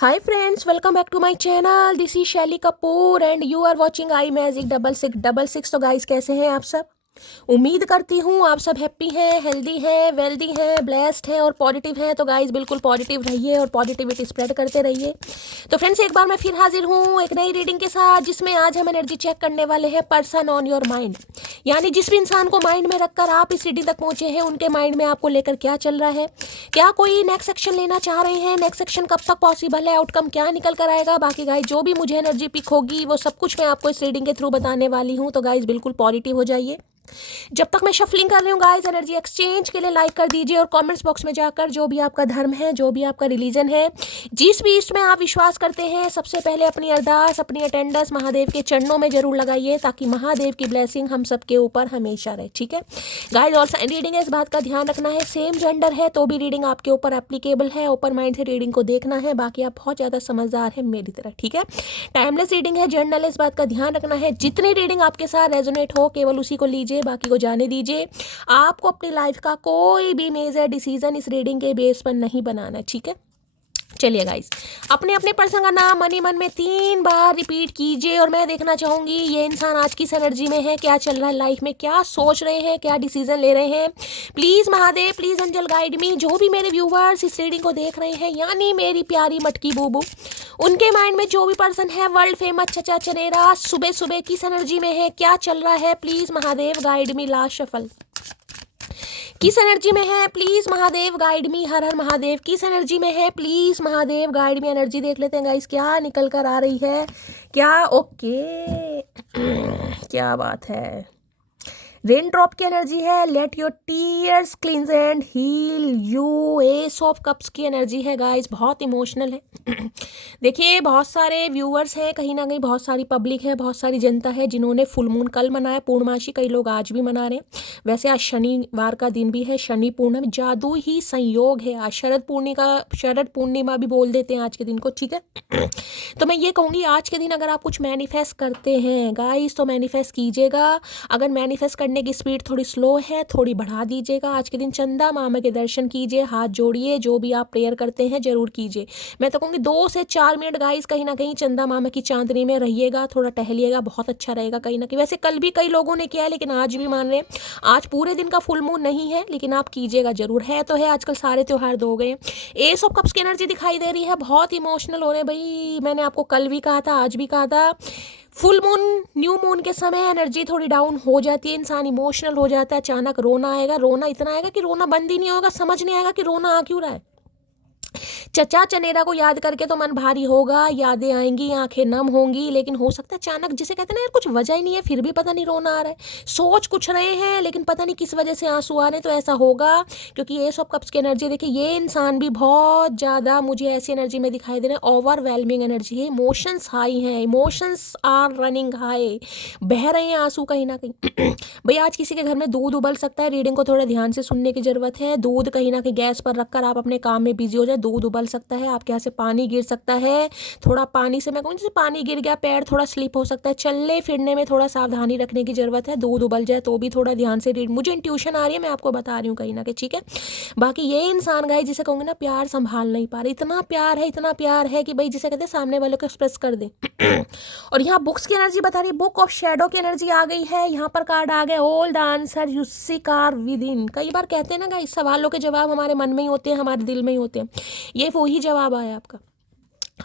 Hi friends, welcome back to my channel. This is Shelly Kapoor and you are watching I Magic 6666। तो guys कैसे हैं आप सब? उम्मीद करती हूँ आप सब हैप्पी हैं, हेल्दी हैं, वेल्दी हैं, ब्लेस्ड हैं और पॉजिटिव हैं। तो गाइस बिल्कुल पॉजिटिव रहिए और पॉजिटिविटी स्प्रेड करते रहिए। तो फ्रेंड्स एक बार मैं फिर हाजिर हूँ एक नई रीडिंग के साथ, जिसमें आज हम एनर्जी चेक करने वाले हैं पर्सन ऑन योर माइंड। यानी जिस भी इंसान को माइंड में रखकर आप इस रीडिंग तक पहुंचे हैं, उनके माइंड में आपको लेकर क्या चल रहा है, क्या कोई नेक्स्ट सेक्शन लेना चाह रहे हैं, नेक्स्ट सेक्शन कब तक पॉसिबल है, आउटकम क्या निकल कर आएगा। बाकी गाइस जो भी मुझे एनर्जी पिक होगी वो सब कुछ मैं आपको इस रीडिंग के थ्रू बताने वाली हूँ। तो गाइस बिल्कुल पॉजिटिव हो जाइए। जब तक मैं शफलिंग कर रही हूँ गाइस, एनर्जी एक्सचेंज के लिए लाइक कर दीजिए और कमेंट्स बॉक्स में जाकर जो भी आपका धर्म है, जो भी आपका रिलीजन है, जिस भी इष्ट में आप विश्वास करते हैं, सबसे पहले अपनी अरदास, अपनी अटेंडेंस महादेव के चरणों में जरूर लगाइए, ताकि महादेव की ब्लेसिंग हम सबके ऊपर हमेशा रहे। ठीक है गाइस, और रीडिंग है इस बात का ध्यान रखना है, सेम जेंडर है तो भी रीडिंग आपके ऊपर एप्लीकेबल है। ओपन माइंड से रीडिंग को देखना है। बाकी आप बहुत ज़्यादा समझदार हैं मेरी तरह। ठीक है, टाइमलेस रीडिंग है, जर्नल है, इस बात का ध्यान रखना है। जितनी रीडिंग आपके साथ रेजोनेट हो केवल उसी को लीजिए, बाकी को जाने दीजिए। आपको अपनी लाइफ का कोई भी मेजर डिसीजन इस रीडिंग के बेस पर नहीं बनाना है। ठीक है, चलिए गाइस, अपने अपने पर्सन का नाम मनी मन में 3 बार रिपीट कीजिए और मैं देखना चाहूंगी ये इंसान आज किस एनर्जी में है, क्या चल रहा है लाइफ में, क्या सोच रहे हैं, क्या डिसीजन ले रहे हैं। Please Mahadev, please angel guide me. जो भी मेरे व्यूवर्स इस रीडिंग को देख रहे हैं, यानी मेरी प्यारी मटकी बूबू, उनके माइंड में जो भी पर्सन है, वर्ल्ड फेमस चचा चनेरा, सुबह सुबह किस एनर्जी में है, क्या चल रहा है, please Mahadev guide me. Last shuffle किस एनर्जी में है, प्लीज महादेव गाइड मी। हर हर महादेव, किस एनर्जी में है, please Mahadev guide me. Energy देख लेते हैं गाइस क्या निकल कर आ रही है। क्या ओके क्या बात है। रेन ड्रॉप की एनर्जी है, let your tears cleanse and heal you. Ace of cups की एनर्जी है गाइस, बहुत इमोशनल है। देखिए बहुत सारे व्यूअर्स हैं, कहीं ना कहीं बहुत सारी पब्लिक है, बहुत सारी जनता है जिन्होंने फुल मून कल मनाया, पूर्णमासी कई लोग आज भी मना रहे हैं। वैसे आज शनिवार का दिन भी है, शनि पूर्णिमा, जादू ही संयोग है। आज शरद पूर्णिमा भी बोल देते हैं आज के दिन को। ठीक है, तो मैं ये कहूँगी आज के दिन अगर आप कुछ मैनिफेस्ट करते हैं गाइस तो मैनिफेस्ट कीजिएगा। अगर मैनिफेस्ट करने की स्पीड थोड़ी स्लो है, थोड़ी बढ़ा दीजिएगा। आज के दिन चंदा मामा के दर्शन कीजिए, हाथ जोड़िए, जो भी आप प्रेयर करते हैं जरूर कीजिए। मैं तो कहूँगी 2 से 4 मिनट गाइस कहीं ना कहीं चंदा मामा की चांदनी में रहिएगा, थोड़ा टहलिएगा, बहुत अच्छा रहेगा कहीं ना कहीं। वैसे कल भी कई लोगों ने किया है, लेकिन आज भी मान रहे हैं। आज पूरे दिन का फुल मून नहीं है, लेकिन आप कीजिएगा जरूर। है तो है, आजकल सारे त्योहार दो गए। एस ऑफ कप्स की एनर्जी दिखाई दे रही है, बहुत इमोशनल हो रहे हैं भाई। मैंने आपको कल भी कहा था, आज भी कहा था, फुल मून न्यू मून के समय एनर्जी थोड़ी डाउन हो जाती है, इंसान इमोशनल हो जाता है, अचानक रोना आएगा, रोना इतना आएगा कि रोना बंद ही नहीं होगा, समझ नहीं आएगा कि रोना आ क्यों रहा है। चचा चनेरा को याद करके तो मन भारी होगा, यादें आएंगी, आंखें नम होंगी, लेकिन हो सकता है अचानक, जिसे कहते हैं ना यार कुछ वजह ही नहीं है फिर भी पता नहीं रोना आ रहा है। सोच कुछ रहे हैं लेकिन पता नहीं किस वजह से आंसू आ रहे हैं। तो ऐसा होगा क्योंकि ये सब कप्स की एनर्जी देखिए, ये इंसान भी बहुत ज़्यादा मुझे ऐसी एनर्जी में दिखाई दे रहे हैं, ओवरवेलमिंग एनर्जी है, इमोशंस हाई हैं, इमोशंस आर रनिंग हाई, बह रहे हैं आंसू कहीं ना कहीं। भैया आज किसी के घर में दूध उबल सकता है, रीडिंग को थोड़ा ध्यान से सुनने की जरूरत है। दूध कहीं ना कहीं गैस पर रखकर आप अपने काम में बिजी हो जाए, दूध उबल सकता है, आपके यहाँ से पानी गिर सकता है। थोड़ा पानी से मैं कहूँ जैसे पानी गिर गया, पैर थोड़ा स्लिप हो सकता है, चलने फिरने में थोड़ा सावधानी रखने की जरूरत है। दूध उबल जाए तो भी थोड़ा ध्यान से रीड, मुझे इंट्यूशन आ रही है, मैं आपको बता रही हूँ कहीं ना कहीं। ठीक है, बाकी ये इंसान गाइस जिसे कहूँगी ना प्यार संभाल नहीं पा रहे, इतना प्यार है, इतना प्यार है कि भाई जिसे कहते हैं सामने वाले को एक्सप्रेस कर दे। और यहाँ बुक्स की एनर्जी बता रही है, बुक ऑफ शेडो की एनर्जी आ गई है। यहाँ पर कार्ड आ गए, all the answer you seek are within. कई बार कहते हैं ना गाइस, सवालों के जवाब हमारे मन में ही होते हैं, हमारे दिल में ही होते हैं। ये वही जवाब आया आपका।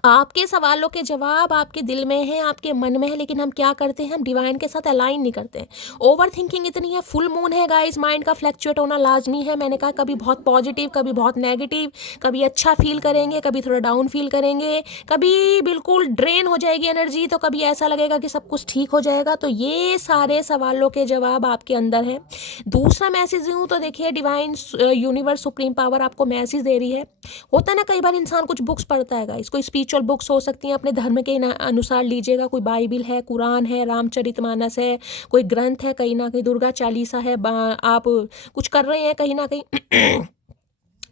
आपके सवालों के जवाब आपके दिल में है, आपके मन में है, लेकिन हम क्या करते हैं, हम डिवाइन के साथ अलाइन नहीं करते हैं। ओवर थिंकिंग इतनी है, फुल मून है गाइस, माइंड का फ्लैक्चुएट होना लाजमी है। मैंने कहा कभी बहुत पॉजिटिव, कभी बहुत नेगेटिव, कभी अच्छा फील करेंगे, कभी थोड़ा डाउन फील करेंगे, कभी बिल्कुल ड्रेन हो जाएगी एनर्जी, तो कभी ऐसा लगेगा कि सब कुछ ठीक हो जाएगा। तो ये सारे सवालों के जवाब आपके अंदर है। दूसरा मैसेज यूँ तो देखिए, डिवाइन यूनिवर्स सुप्रीम पावर आपको मैसेज दे रही है। होता है ना कई बार इंसान कुछ बुक्स पढ़ता है गाइस, कोई स्पिरिचुअल बुक्स हो सकती हैं, अपने धर्म के अनुसार लीजिएगा। कोई बाइबिल है, कुरान है, रामचरितमानस है, कोई ग्रंथ है, कहीं ना कहीं दुर्गा चालीसा है। आप कुछ कर रहे हैं कहीं ना कहीं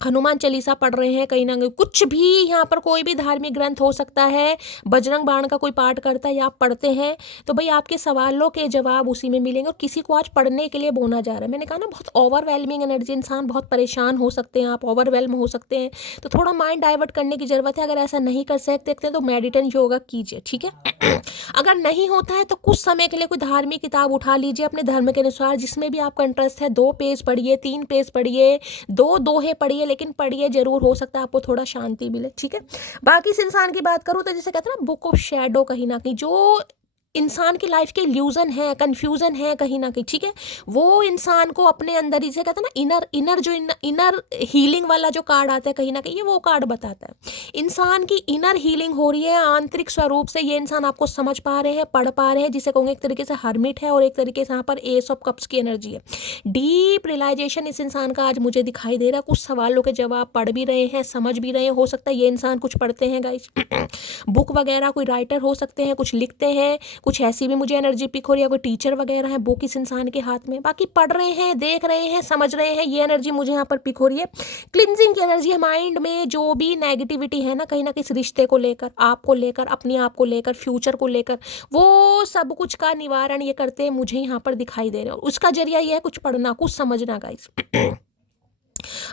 हनुमान चालीसा पढ़ रहे हैं, कहीं ना कहीं कुछ भी, यहाँ पर कोई भी धार्मिक ग्रंथ हो सकता है, बजरंग बाण का कोई पाठ करता है या आप पढ़ते हैं, तो भाई आपके सवालों के जवाब उसी में मिलेंगे। और किसी को आज पढ़ने के लिए बोला जा रहा है, मैंने कहा ना बहुत ओवरवेलमिंग एनर्जी, इंसान बहुत परेशान हो सकते हैं, आप ओवरवेलम हो सकते हैं, तो थोड़ा माइंड डाइवर्ट करने की ज़रूरत है। अगर ऐसा नहीं कर सकते तो मेडिटेशन योगा कीजिए, ठीक है। अगर नहीं होता है तो कुछ समय के लिए कोई धार्मिक किताब उठा लीजिए अपने धर्म के अनुसार, जिसमें भी आपका इंटरेस्ट है, 2 पेज पढ़िए, 3 पेज पढ़िए, 2 दोहे पढ़िए, लेकिन पढ़िए जरूर, हो सकता है आपको थोड़ा शांति मिले, ठीक है। बाकी इस इंसान की बात करूँ तो जैसे कहते हैं ना बुक ऑफ शैडो, कहीं ना कहीं जो इंसान की लाइफ के इल्यूजन है, कंफ्यूजन है कहीं ना कहीं, ठीक है, वो इंसान को अपने अंदर ही से कहते हैं ना इनर हीलिंग वाला जो कार्ड आता है, कहीं ना कहीं ये वो कार्ड बताता है इंसान की इनर हीलिंग हो रही है आंतरिक स्वरूप से। ये इंसान आपको समझ पा रहे हैं, पढ़ पा रहे हैं, जिसे कहूँगे एक तरीके से हर्मिट है और एक तरीके से यहाँ पर एस ऑफ कप्स की एनर्जी है। डीप रियलाइजेशन इस इंसान का आज मुझे दिखाई दे रहा है। कुछ सवालों के जवाब पढ़ भी रहे हैं, समझ भी रहे हैं। हो सकता है ये इंसान कुछ पढ़ते हैं गाइस, बुक वगैरह, कोई राइटर हो सकते हैं, कुछ लिखते हैं, कुछ ऐसी भी मुझे एनर्जी पिक हो रही है, कोई टीचर वगैरह है, बुक इस इंसान के हाथ में। बाकी पढ़ रहे हैं, देख रहे हैं, समझ रहे हैं, ये एनर्जी मुझे यहाँ पर पिक हो रही है। क्लिनजिंग की एनर्जी है, माइंड में जो भी नेगेटिविटी है ना, कहीं ना किसी रिश्ते को लेकर, आपको लेकर, अपने आप को लेकर, फ्यूचर को लेकर, वो सब कुछ का निवारण ये करते हैं मुझे यहाँ पर दिखाई दे रहे हैं। उसका जरिया ये है कुछ पढ़ना, कुछ समझना गाइस।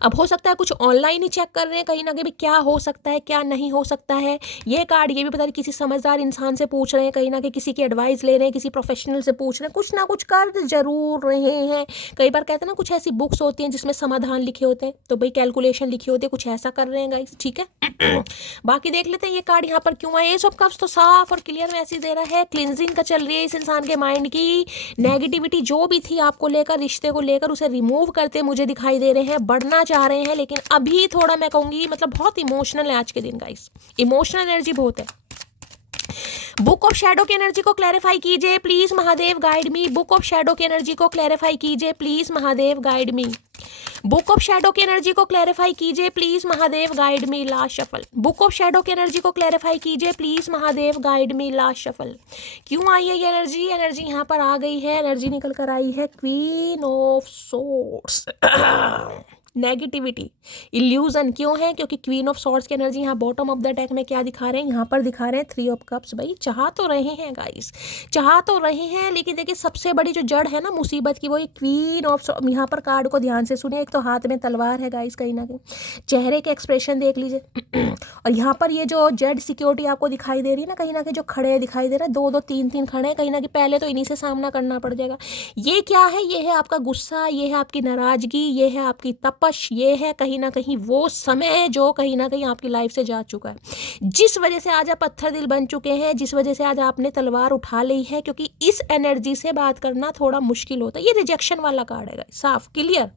अब हो सकता है कुछ ऑनलाइन ही चेक कर रहे हैं कहीं ना कहीं भी क्या हो सकता है, क्या नहीं हो सकता है। ये कार्ड ये भी पता नहीं किसी समझदार इंसान से पूछ रहे हैं, कहीं ना कहीं किसी की एडवाइस ले रहे हैं, किसी प्रोफेशनल से पूछ रहे हैं, कुछ ना कुछ कर जरूर रहे हैं। कई बार कहते हैं ना कुछ ऐसी बुक्स होती हैं जिसमें समाधान लिखे होते हैं, तो भाई कैलकुलेशन लिखी होती है, कुछ ऐसा कर रहे हैं गाइस, ठीक है। बाकी देख लेते हैं ये कार्ड यहाँ पर क्यों है। एस ऑफ कप्स तो साफ और क्लियर मैसेज दे रहा है, क्लिनजिंग का चल रही है इस इंसान के माइंड की, नेगेटिविटी जो भी थी आपको लेकर, रिश्ते को लेकर, उसे रिमूव करते मुझे दिखाई दे रहे हैं, बढ़ना चाह रहे हैं, लेकिन अभी थोड़ा मैं कहूंगी मतलब बहुत इमोशनल है आज के दिन गाइस, इमोशनल एनर्जी बहुत है। बुक ऑफ शैडो की एनर्जी को क्लैरिफाई कीजिए please Mahadev, guide me. Book of shadow की एनर्जी को क्लैरिफाई कीजिए please Mahadev, guide me. Book of shadow की एनर्जी को क्लैरिफाई कीजिए please Mahadev, guide me. Last shuffle. Book of shadow की एनर्जी को क्लैरिफाई कीजिए please Mahadev, guide me. Last shuffle. क्यों आई है ये एनर्जी? एनर्जी यहाँ पर आ गई है, एनर्जी निकल कर आई है queen of swords. Negativity, illusion क्यों है? क्योंकि क्वीन ऑफ सॉर्ड्स की एनर्जी यहाँ बॉटम ऑफ द डेक में क्या दिखा रहे हैं, यहाँ पर दिखा रहे हैं 3 ऑफ कप्स। भाई चाह तो रहे हैं गाइस, चाह तो रहे हैं, लेकिन देखिए सबसे बड़ी जो जड़ है ना मुसीबत की, वो ये क्वीन ऑफ, यहाँ पर कार्ड को ध्यान से सुनिए। एक तो हाथ में तलवार है गाइस, कहीं ना कहीं चेहरे के एक्सप्रेशन देख लीजिए। और यहाँ पर ये जो जेड सिक्योरिटी आपको दिखाई दे रही है ना, कहीं ना कहीं जो खड़े दिखाई दे रहा है, 2-2 3-3 खड़े हैं, कहीं ना कहीं पहले तो इन्हीं से सामना करना पड़ जाएगा। ये क्या है? ये है आपका गुस्सा, ये है आपकी नाराजगी, ये है आपकी तपश, ये है कहीं ना कहीं वो समय जो कहीं ना कहीं आपकी लाइफ से जा चुका है, जिस वजह से आज आप पत्थर दिल बन चुके हैं, जिस वजह से आज आपने तलवार उठा ली है। क्योंकि इस एनर्जी से बात करना थोड़ा मुश्किल होता है। ये रिजेक्शन वाला कार्ड है, साफ क्लियर।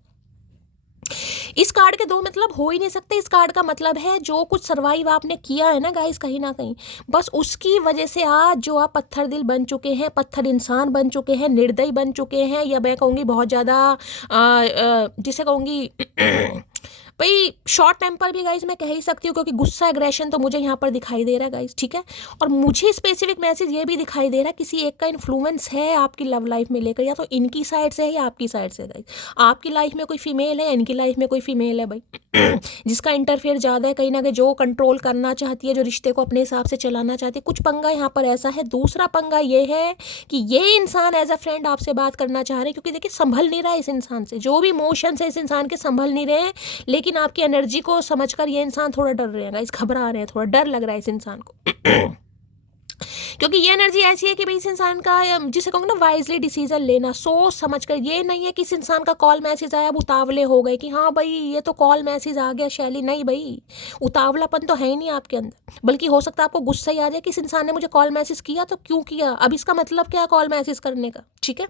इस कार्ड के दो मतलब हो ही नहीं सकते। इस कार्ड का मतलब है जो कुछ सर्वाइव आपने किया है ना गाइस, कहीं ना कहीं बस उसकी वजह से आज जो आप पत्थर दिल बन चुके हैं, पत्थर इंसान बन चुके हैं, निर्दयी बन चुके हैं, या मैं कहूँगी बहुत ज़्यादा जिसे कहूँगी भाई शॉर्ट टेम्पर भी गाइस मैं कह ही सकती हूँ, क्योंकि गुस्सा एग्रेशन तो मुझे यहाँ पर दिखाई दे रहा है गाइस, ठीक है। और मुझे स्पेसिफिक मैसेज ये भी दिखाई दे रहा है किसी एक का इन्फ्लुएंस है आपकी लव लाइफ में लेकर, या तो इनकी साइड से है या आपकी साइड से गाइस। आपकी लाइफ में कोई फीमेल है, इनकी लाइफ में कोई फीमेल है भाई, जिसका इंटरफेयर ज़्यादा है, कहीं ना कहीं जो कंट्रोल करना चाहती है, जो रिश्ते को अपने हिसाब से चलाना चाहती है। कुछ पंगा यहाँ पर ऐसा है। दूसरा पंगा ये है कि ये इंसान एज अ फ्रेंड आपसे बात करना चाह रहे हैं, क्योंकि देखिए संभल नहीं रहा है इस इंसान से, जो भी इमोशंस है इस इंसान के संभल नहीं रहे हैं। लेकिन आपकी एनर्जी को समझकर ये इंसान थोड़ा डर रहे हैं गाइस, घबरा रहे हैं, थोड़ा डर लग रहा है इस इंसान को। क्योंकि ये एनर्जी ऐसी है कि भाई इस इंसान का, जिसे कहूँगा ना, वाइजली डिसीजन लेना, सोच समझकर। ये नहीं है कि इस इंसान का कॉल मैसेज आया, अब उतावले हो गए कि हाँ भाई ये तो कॉल मैसेज आ गया शैली। नहीं भाई, उतावलापन तो है ही नहीं आपके अंदर, बल्कि हो सकता है आपको गुस्सा ही आ जाए कि इस इंसान ने मुझे कॉल मैसेज किया तो क्यों किया, अब इसका मतलब क्या है कॉल मैसेज करने का, ठीक है।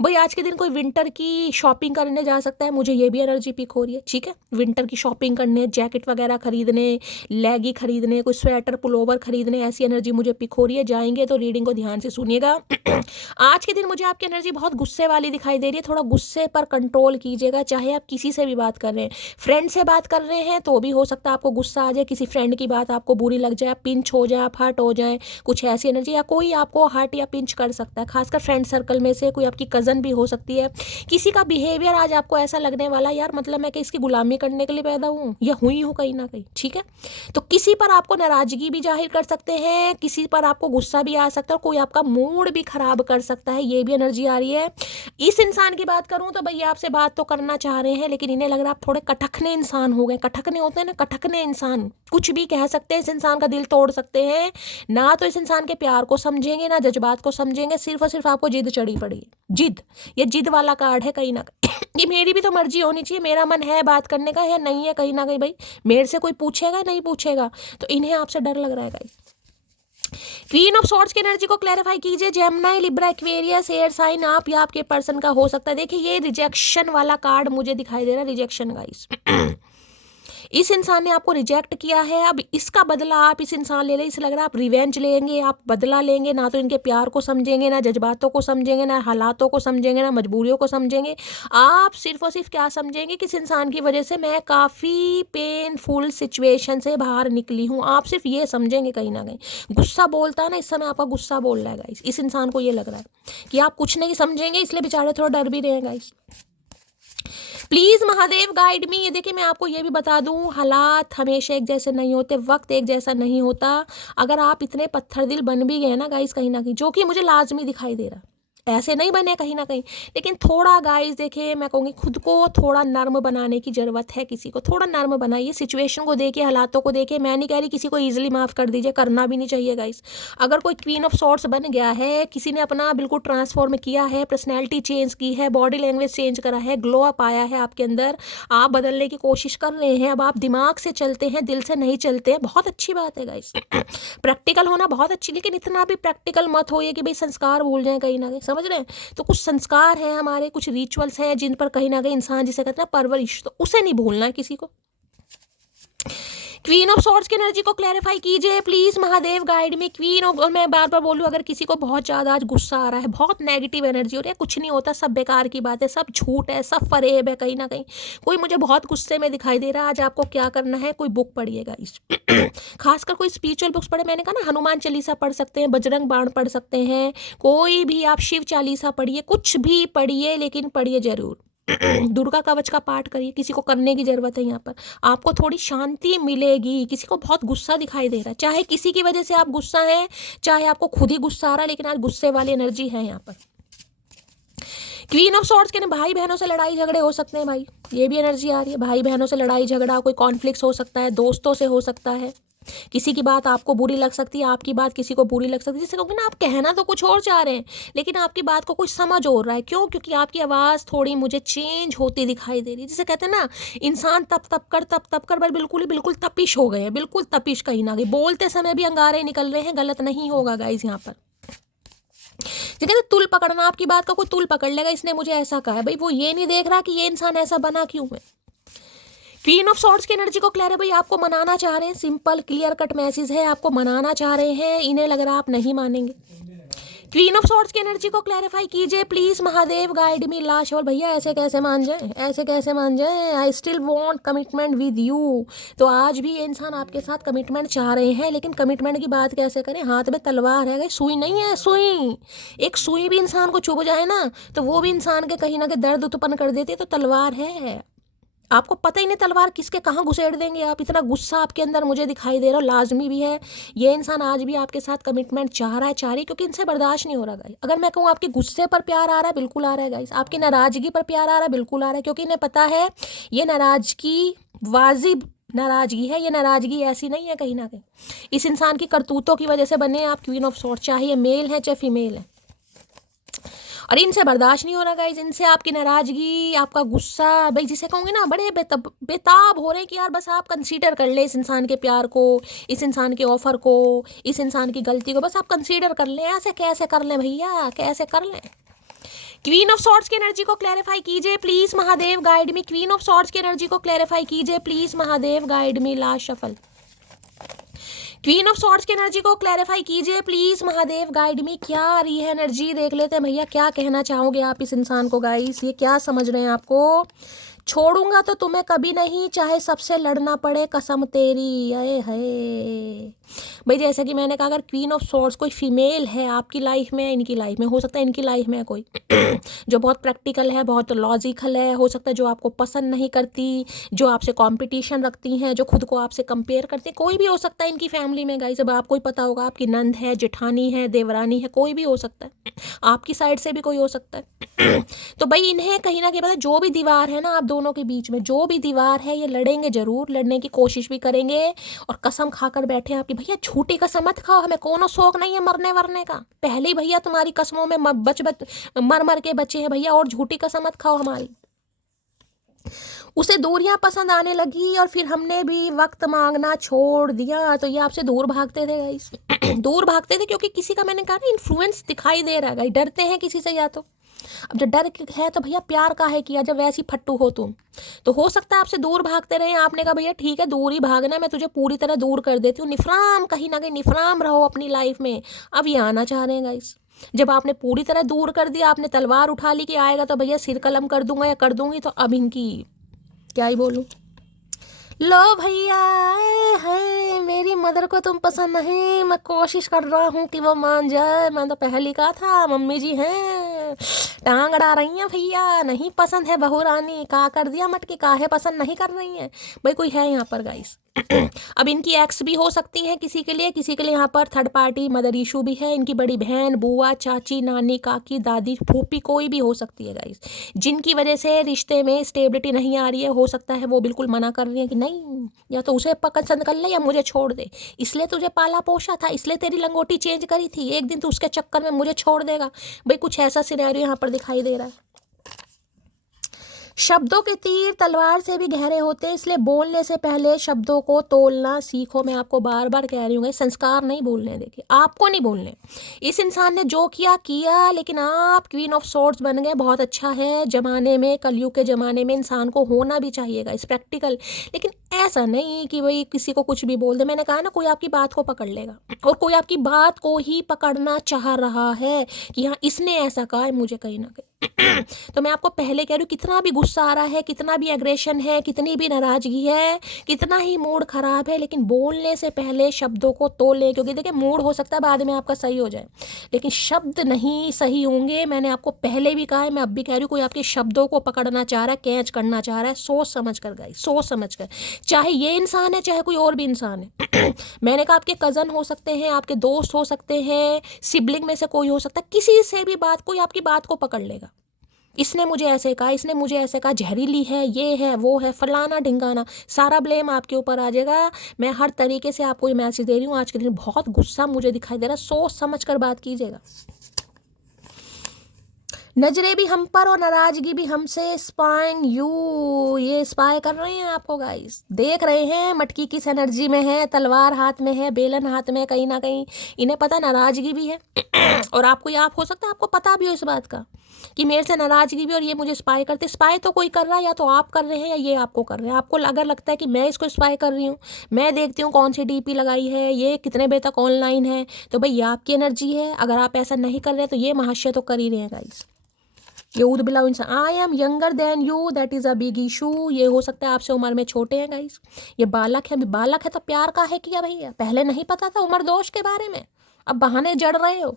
भाई आज के दिन कोई विंटर की शॉपिंग करने जा सकता है, मुझे ये भी एनर्जी पिक हो रही है, ठीक है। विंटर की शॉपिंग करने, जैकेट वगैरह खरीदने, लेगी खरीदने, कोई स्वेटर पुलोवर खरीदने, ऐसी एनर्जी मुझे पिक हो रही है। जाएंगे तो रीडिंग को ध्यान से सुनिएगा। आज के दिन मुझे आपकी एनर्जी बहुत गुस्से वाली दिखाई दे रही है। थोड़ा गुस्से पर कंट्रोल कीजिएगा, चाहे आप किसी से भी बात कर रहे हैं, फ्रेंड से बात कर रहे हैं तो भी हो सकता है आपको गुस्सा आ जाए, किसी फ्रेंड की बात आपको बुरी लग जाए, पिंच हो जाए, आप हर्ट हो जाए, कुछ ऐसी एनर्जी, या कोई आपको हर्ट या पिंच कर सकता है। खासकर फ्रेंड सर्कल में से कोई आपकी आपकी कज़न भी हो सकती है। किसी का बिहेवियर आज आपको ऐसा लगने वाला यार मतलब मैं कि इसकी गुलामी करने के लिए पैदा हूँ या हुई हूँ कहीं ना कहीं, ठीक है। तो किसी पर आपको नाराज़गी भी जाहिर कर सकते हैं, किसी पर आपको गुस्सा भी आ सकता है, कोई आपका मूड भी खराब कर सकता है, ये भी एनर्जी आ रही है। इस इंसान की बात करूं तो भैया आपसे बात तो करना चाह रहे हैं लेकिन इन्हें लग रहा है आप थोड़े कटखने इंसान हो गए। कटखने होते हैं ना, कटखने इंसान, कुछ भी कह सकते हैं, इस इंसान का दिल तोड़ सकते हैं। ना तो इस इंसान के प्यार को समझेंगे ना जज्बात को समझेंगे, सिर्फ और सिर्फ आपको जिद चढ़ी पड़ी है। जिद, ये जिद वाला कार्ड है कहीं ना कहीं। ये मेरी भी तो मर्जी होनी चाहिए, मेरा मन है बात करने का या नहीं है कहीं ना कहीं। भाई मेरे से कोई पूछेगा नहीं पूछेगा, तो इन्हें आपसे डर लग रहा है गाइस। क्वीन ऑफ सॉर्ड्स की एनर्जी को क्लैरिफाई कीजिए। Gemini, Libra, Aquarius, air sign आप या आपके पर्सन का हो सकता है। देखिए ये रिजेक्शन वाला कार्ड मुझे दिखाई दे रहा है, रिजेक्शन गाइस। इस इंसान ने आपको रिजेक्ट किया है, अब इसका बदला आप इस इंसान ले रहे, इसे लग रहा है आप रिवेंज लेंगे, आप बदला लेंगे। ना तो इनके प्यार को समझेंगे, ना जज्बातों को समझेंगे, ना हालातों को समझेंगे, ना मजबूरियों को समझेंगे। आप सिर्फ और सिर्फ क्या समझेंगे कि इस इंसान की वजह से मैं काफ़ी पेनफुल सिचुएशन से बाहर निकली हूँ, आप सिर्फ ये समझेंगे कहीं ना कहीं। गुस्सा बोलता है ना, इस समय आपका गुस्सा बोल रहा है गाइस। इस इंसान को ये लग रहा है कि आप कुछ नहीं समझेंगे, इसलिए बेचारे थोड़ा डर भी रहे हैं गाइस। प्लीज़ महादेव गाइड मी। ये देखिए मैं आपको ये भी बता दूं, हालात हमेशा एक जैसे नहीं होते, वक्त एक जैसा नहीं होता। अगर आप इतने पत्थर दिल बन भी गए ना गाइस कहीं ना कहीं, जो कि मुझे लाजमी दिखाई दे रहा, ऐसे नहीं बने कहीं ना कहीं, लेकिन थोड़ा गाइस देखिए मैं कहूँगी खुद को थोड़ा नर्म बनाने की ज़रूरत है। किसी को थोड़ा नर्म बनाइए, सिचुएशन को देखिए, हालातों को देखिए। मैं नहीं कह रही किसी को ईजिली माफ़ कर दीजिए, करना भी नहीं चाहिए गाइस। अगर कोई क्वीन ऑफ सॉर्ट्स बन गया है, किसी ने अपना बिल्कुल ट्रांसफॉर्म किया है, पर्सनैलिटी चेंज की है, बॉडी लैंग्वेज चेंज करा है, ग्लो अप आया है आपके अंदर, आप बदलने की कोशिश कर रहे हैं, अब आप दिमाग से चलते हैं, दिल से नहीं चलते हैं, बहुत अच्छी बात है गाइस। प्रैक्टिकल होना बहुत अच्छी, लेकिन इतना भी प्रैक्टिकल मत होइए कि भाई संस्कार भूल जाएं कहीं ना कहीं, समझ रहे हैं। तो कुछ संस्कार हैं हमारे, कुछ रिचुअल्स हैं जिन पर कहीं ना कहीं इंसान जिसे कहते हैं परवरिश, तो उसे नहीं भूलना है किसी को। क्वीन ऑफ सॉर्ड्स की एनर्जी को क्लैरिफाई कीजिए प्लीज महादेव गाइड में। क्वीन ऑफ, और मैं बार बार बोलूँ, अगर किसी को बहुत ज़्यादा आज गुस्सा आ रहा है, बहुत नेगेटिव एनर्जी हो रही है, कुछ नहीं होता, सब बेकार की बात है, सब झूठ है, सब फरेब है कहीं ना कहीं। कोई मुझे बहुत गुस्से में दिखाई दे रहा है, आज आपको क्या करना है, कोई बुक पढ़िएगा इस खासकर कोई स्पिरिचुअल बुक्स पढ़े। मैंने कहा ना, हनुमान चालीसा पढ़ सकते हैं, बजरंग बाण पढ़ सकते हैं, कोई भी आप शिव चालीसा पढ़िए, कुछ भी पढ़िए, लेकिन पढ़िए जरूर। दुर्गा कवच का पाठ करिए, किसी को करने की जरूरत है। यहाँ पर आपको थोड़ी शांति मिलेगी। किसी को बहुत गुस्सा दिखाई दे रहा है, चाहे किसी की वजह से आप गुस्सा हैं, चाहे आपको खुद ही गुस्सा आ रहा है, लेकिन आज गुस्से वाली एनर्जी है यहाँ पर। क्वीन ऑफ सॉर्ड्स के भाई बहनों से लड़ाई झगड़े हो सकते हैं भाई, ये भी एनर्जी आ रही है। भाई बहनों से लड़ाई झगड़ा, कोई कॉन्फ्लिक्ट हो सकता है, दोस्तों से हो सकता है, किसी की बात आपको बुरी लग सकती है, आपकी बात किसी को बुरी लग सकती है। जिससे कहोगे ना, आप कहना तो कुछ और चाह रहे हैं लेकिन आपकी बात को कोई समझ हो रहा है। क्यों? क्योंकि आपकी आवाज़ थोड़ी मुझे चेंज होती दिखाई दे रही है। जिसे कहते हैं ना, इंसान तप तप कर बिल्कुल ही बिल्कुल तपिश हो गए हैं, बिल्कुल तपिश कहीं ना कहीं। बोलते समय भी अंगारे निकल रहे हैं, गलत नहीं होगा गाइज यहाँ पर। कहते तुल पकड़ना, आपकी बात का कोई तुल पकड़ लेगा, इसने मुझे ऐसा कहा है, भाई वो ये नहीं देख रहा कि ये इंसान ऐसा बना क्यों है। क्वीन ऑफ सॉर्ड्स की एनर्जी को क्लियर है भाई, आपको मनाना चाह रहे हैं, सिंपल क्लियर कट मैसेज है, आपको मनाना चाह रहे हैं, इन्हें लग रहा है आप नहीं मानेंगे। क्वीन ऑफ सॉर्ड्स की एनर्जी को क्लैरिफाई कीजिए प्लीज महादेव गाइड मी। लाश और भैया ऐसे कैसे मान जाए, ऐसे कैसे मान जाए। I still want commitment with you. तो आज भी ये इंसान आपके साथ कमिटमेंट चाह रहे हैं, लेकिन कमिटमेंट की बात कैसे करें, हाथ में तलवार है, सुई नहीं है। सुई, एक सुई भी इंसान को चुभ जाए ना, तो वो भी इंसान के कहीं ना कहीं दर्द उत्पन्न कर देती है। तो तलवार है, आपको पता ही नहीं तलवार किसके कहाँ घुसेड़ देंगे आप। इतना गुस्सा आपके अंदर मुझे दिखाई दे रहा, लाजमी भी है। ये इंसान आज भी आपके साथ कमिटमेंट चाह रहा है, क्योंकि इनसे बर्दाश्त नहीं हो रहा गाइस। अगर मैं कहूँ आपके गुस्से पर प्यार आ रहा है, बिल्कुल आ रहा है गाइस। आपकी नाराजगी पर प्यार आ रहा है, बिल्कुल आ रहा है, क्योंकि इन्हें पता है ये नाराजगी वाजिब नाराजगी है, ये नाराजगी ऐसी नहीं है कहीं ना कहीं। इस इंसान की करतूतों की वजह से बने आप क्वीन ऑफ सॉर्ड्स, चाहे मेल है चाहे फीमेल है, और इनसे बर्दाश्त नहीं हो रहा गाइज। इनसे आपकी नाराजगी, आपका गुस्सा, भाई जिसे कहूँगी ना, बड़े बेताब हो रहे हैं कि यार बस आप कंसीडर कर ले इस इंसान के प्यार को, इस इंसान के ऑफर को, इस इंसान की गलती को, बस आप कंसीडर कर लें। ऐसे कैसे कर लें भैया, कैसे कर लें। क्वीन ऑफ सॉर्ड्स की एनर्जी को क्लैरिफाई कीजिए please Mahadev guide me. Queen of swords की एनर्जी को क्लैरिफाई कीजिए please Mahadev guide me. Last shuffle. Queen of swords की एनर्जी को क्लैरिफाई कीजिए प्लीज महादेव गाइड मी। क्या आ रही है एनर्जी, देख लेते हैं भैया। क्या कहना चाहोगे आप इस इंसान को गाइस, ये क्या समझ रहे हैं आपको। छोड़ूंगा तो तुम्हें कभी नहीं, चाहे सबसे लड़ना पड़े, कसम तेरी। अये है भाई जैसा कि मैंने कहा, अगर क्वीन ऑफ सॉर्ड्स कोई फीमेल है आपकी लाइफ में, इनकी लाइफ में, हो सकता है इनकी लाइफ में कोई जो बहुत प्रैक्टिकल है, बहुत लॉजिकल है, हो सकता है जो आपको पसंद नहीं करती, जो आपसे कंपटीशन रखती हैं, जो खुद को आपसे कंपेयर करती है, कोई भी हो सकता है इनकी फैमिली में गाइस। अब आपको ही पता होगा, आपकी नंद है, जेठानी है, देवरानी है, कोई भी हो सकता है, आपकी साइड से भी कोई हो सकता है। तो भाई इन्हें कहीं ना कहीं पता है, जो भी दीवार है ना आप दोनों के बीच में, जो भी दीवार है, ये लड़ेंगे जरूर, लड़ने की कोशिश भी करेंगे, और कसम खाकर बैठे हैं आपकी, भैया झूठी कसम मत खाओ, हमें कोनो शौक नहीं है मरने वरने का, पहले ही भैया तुम्हारी कसमों में मर मर के बचे हैं भैया, और झूठी कसम मत खाओ हमारी। उसे दूरियां पसंद आने लगी और फिर हमने भी वक्त मांगना छोड़ दिया, तो ये आपसे दूर भागते थे गाइस। दूर भागते थे क्योंकि किसी का, मैंने कहा ना, इन्फ्लुएंस दिखाई दे रहा है गाइस, डरते हैं किसी से, या तो अब जब डर है तो भैया प्यार का है किया, जब वैसी फट्टू हो तुम, तो हो सकता है आपसे दूर भागते रहे, आपने कहा भैया ठीक है दूर ही भागना, मैं तुझे पूरी तरह दूर कर देती हूँ, निफराम, कहीं ना कहीं निफराम रहो अपनी लाइफ में। अब ये आना चाह रहे हैं गाइस, जब आपने पूरी तरह दूर कर दिया, आपने तलवार उठा ली कि आएगा तो भैया सिर कलम कर दूंगा या कर दूंगी, तो अब इनकी क्या ही बोलूं। लो भैया, है मेरी मदर को तुम पसंद नहीं, मैं कोशिश कर रहा हूँ कि वो मान जाए, मैं तो पहले कहा था मम्मी जी हैं टांग अड़ा रही हैं भैया, नहीं पसंद है बहू रानी, का कर दिया मटके, काहे पसंद नहीं कर रही हैं भाई, कोई है यहाँ पर गाइस। अब इनकी एक्स भी हो सकती हैं किसी के लिए यहाँ पर थर्ड पार्टी मदर इशू भी है, इनकी बड़ी बहन, बुआ, चाची, नानी, काकी, दादी, फूफी, कोई भी हो सकती है गाइस, जिनकी वजह से रिश्ते में स्टेबिलिटी नहीं आ रही है। हो सकता है वो बिल्कुल मना कर रही है कि नहीं, या तो उसे पसंद कर ले या मुझे छोड़ दे, इसलिए तुझे पाला पोसा था, इसलिए तेरी लंगोटी चेंज करी थी, एक दिन तू उसके चक्कर में मुझे छोड़ देगा। भाई कुछ ऐसा सिनेरियो यहाँ पर दिखाई दे रहा है। शब्दों के तीर तलवार से भी गहरे होते हैं, इसलिए बोलने से पहले शब्दों को तोलना सीखो। मैं आपको बार बार कह रही हूँ, संस्कार नहीं बोलने, देखिए आपको नहीं बोलने, इस इंसान ने जो किया किया, लेकिन आप क्वीन ऑफ सॉर्ड्स बन गए, बहुत अच्छा है। जमाने में, कलयुग के ज़माने में इंसान को होना भी चाहिएगा इस प्रैक्टिकल, लेकिन ऐसा नहीं कि भाई किसी को कुछ भी बोल दे। मैंने कहा ना, कोई आपकी बात को पकड़ लेगा, और कोई आपकी बात को ही पकड़ना चाह रहा है कि हाँ इसने ऐसा कहा है मुझे कहीं ना कहीं। तो मैं आपको पहले कह रही हूँ, कितना भी गुस्सा आ रहा है, कितना भी एग्रेशन है, कितनी भी नाराजगी है, कितना ही मूड खराब है, लेकिन बोलने से पहले शब्दों को तोलें, क्योंकि देखिए मूड हो सकता है बाद में आपका सही हो जाए, लेकिन शब्द नहीं सही होंगे। मैंने आपको पहले भी कहा है, मैं अब भी कह रही हूँ, कोई आपके शब्दों को पकड़ना चाह रहा है, कैच करना चाह रहा है, सोच समझ कर गाइस, सोच समझ कर, चाहे ये इंसान है चाहे कोई और भी इंसान है। मैंने कहा आपके कज़न हो सकते हैं, आपके दोस्त हो सकते हैं, सिबलिंग में से कोई हो सकता है, किसी से भी बात, कोई आपकी बात को पकड़ लेगा, इसने मुझे ऐसे कहा, इसने मुझे ऐसे कहा, जहरीली है, ये है, वो है, फलाना ढिंगाना, सारा ब्लेम आपके ऊपर आ जाएगा। मैं हर तरीके से आपको ये मैसेज दे रही हूँ, आज के दिन बहुत गुस्सा मुझे दिखाई दे रहा है, सोच समझ कर बात कीजिएगा। नजरें भी हम पर और नाराजगी भी हमसे, स्पाइंग यू, ये स्पाई कर रहे हैं आपको गाइस, देख रहे हैं, मटकी किस एनर्जी में है, तलवार हाथ में है, बेलन हाथ में, कहीं ना कहीं इन्हें पता नाराजगी भी है। और आपको, आप हो सकता है आपको पता भी हो इस बात का कि मेरे से नाराजगी भी, और ये मुझे स्पाई करते। स्पाई तो कोई कर रहा है, या तो आप कर रहे हैं या ये आपको कर रहे हैं। आपको अगर लगता है कि मैं इसको स्पाई कर रही हूँ, मैं देखती हूँ कौन सी डीपी लगाई है, ये कितने बजे तक ऑनलाइन है, तो भाई ये आपकी एनर्जी है। अगर आप ऐसा नहीं कर रहे तो ये महाशय तो कर ही रहे हैं गाइस। ये उद बिलाउ इंसान, I am younger than you, that is a big issue. ये हो सकता है आपसे उम्र में छोटे हैं गाइस, ये बालक है। अभी बालक है तो प्यार का है किया भैया, पहले नहीं पता था उम्र दोष के बारे में, अब बहाने जड़ रहे हो।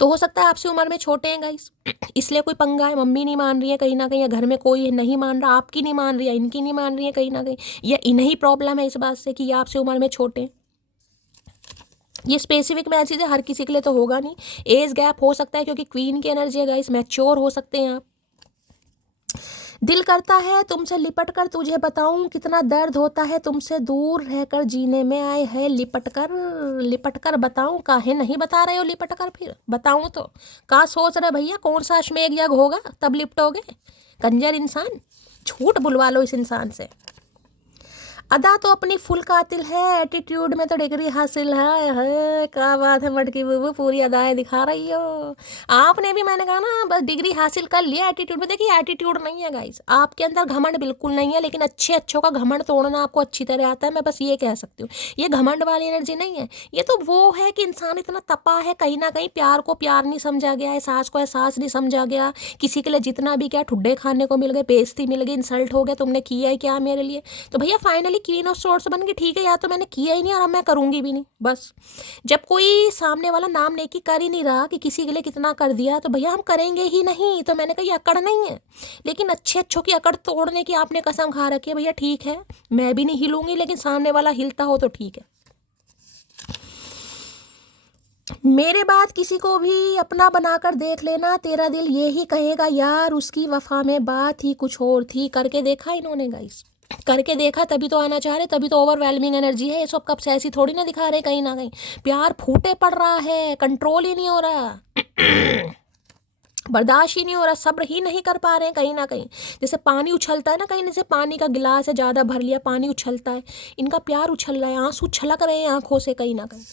तो हो सकता है आपसे उम्र में छोटे हैं गाइस, इसलिए कोई पंगा है, मम्मी नहीं मान रही है कहीं ना कहीं, या घर में कोई नहीं मान रहा, आपकी नहीं मान रही है, इनकी नहीं मान रही है कहीं ना कहीं, या इन्हीं प्रॉब्लम है इस बात से कि ये आपसे उम्र में छोटे हैं। ये स्पेसिफिक मैसेज है, हर किसी के लिए तो होगा नहीं, एज गैप हो सकता है, क्योंकि क्वीन की एनर्जी है गाइस, मैच्योर हो सकते हैं आप। दिल करता है तुमसे लिपट कर तुझे बताऊं कितना दर्द होता है तुमसे दूर रहकर जीने में, आए है लिपट कर बताऊं, काहे नहीं बता रहे हो लिपट कर, फिर बताऊं तो का सोच रहे भैया, कौन सा अश्मेघ यज्ञ होगा तब लिपटोगे, कंजर इंसान, झूठ बुलवा लो इस इंसान से। अदा तो अपनी फुल कातिल है, एटीट्यूड में तो डिग्री हासिल है, क्या बात है मटकी बुबू, पूरी अदाएं दिखा रही हो आपने भी। मैंने कहा ना, बस डिग्री हासिल कर लिया एटीट्यूड में। देखिए एटीट्यूड नहीं है गाइस, आपके अंदर घमंड बिल्कुल नहीं है, लेकिन अच्छों का घमंड तोड़ना आपको अच्छी तरह आता है, मैं बस ये कह सकती हूँ। ये घमंड वाली एनर्जी नहीं है, ये तो वो है कि इंसान इतना तपा है, कहीं ना कहीं प्यार को प्यार नहीं समझा गया, एहसास को एहसास नहीं समझा गया, किसी के लिए जितना भी क्या ठुड्डे खाने को मिल गए, बेइज्जती मिल गई, इंसल्ट हो गया, तुमने किया है क्या मेरे लिए। तो भैया फाइनली भाई क्वीन ऑफ सोर्स बन गई, ठीक है, या तो मैंने किया ही नहीं और अब मैं करूंगी भी नहीं। बस जब कोई सामने वाला नाम नेकी कर ही नहीं रहा कि किसी के लिए कितना कर दिया, तो भैया हम करेंगे ही नहीं। तो मैंने कहा ये अकड़ नहीं है, लेकिन अच्छे अच्छों की अकड़ तोड़ने की आपने कसम खा रखी है। भैया ठीक है, मैं भी नहीं हिलूंगी, लेकिन सामने वाला हिलता हो तो ठीक है। मेरे बाद किसी को भी अपना बनाकर देख लेना, तेरा दिल ये ही कहेगा यार उसकी वफा में बात ही कुछ और थी। करके देखा इन्होंने गाइस, करके देखा, तभी तो आना चाह रहे, तभी तो ओवरवेलमिंग एनर्जी है। ये सब कब से ऐसी थोड़ी ना दिखा रहे, कहीं ना कहीं प्यार फूटे पड़ रहा है, कंट्रोल ही नहीं हो रहा, बर्दाश्त ही नहीं हो रहा, सब्र ही नहीं कर पा रहे हैं कहीं ना कहीं। जैसे पानी उछलता है ना, कहीं जैसे पानी का गिलास है, ज़्यादा भर लिया, पानी उछलता है, इनका प्यार उछल रहा है, आंसू छलक रहे हैं आंखों से कहीं ना कहीं।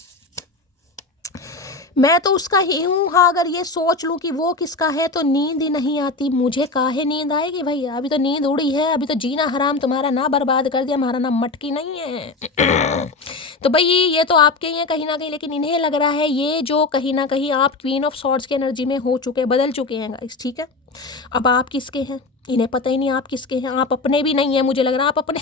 मैं तो उसका ही हूँ, हाँ अगर ये सोच लूँ कि वो किसका है तो नींद ही नहीं आती। मुझे काहे नींद आएगी भैया, अभी तो नींद उड़ी है, अभी तो जीना हराम तुम्हारा ना बर्बाद कर दिया, हमारा नाम मटकी नहीं है। तो भाई ये तो आपके ही हैं कहीं ना कहीं, लेकिन इन्हें लग रहा है ये जो कहीं ना कहीं आप क्वीन ऑफ सॉर्ड्स की एनर्जी में हो चुके, बदल चुके हैं गाइस, ठीक है। अब आप किसके हैं इन्हें पता ही नहीं, आप किसके हैं, आप अपने भी नहीं है, मुझे लग रहा आप अपने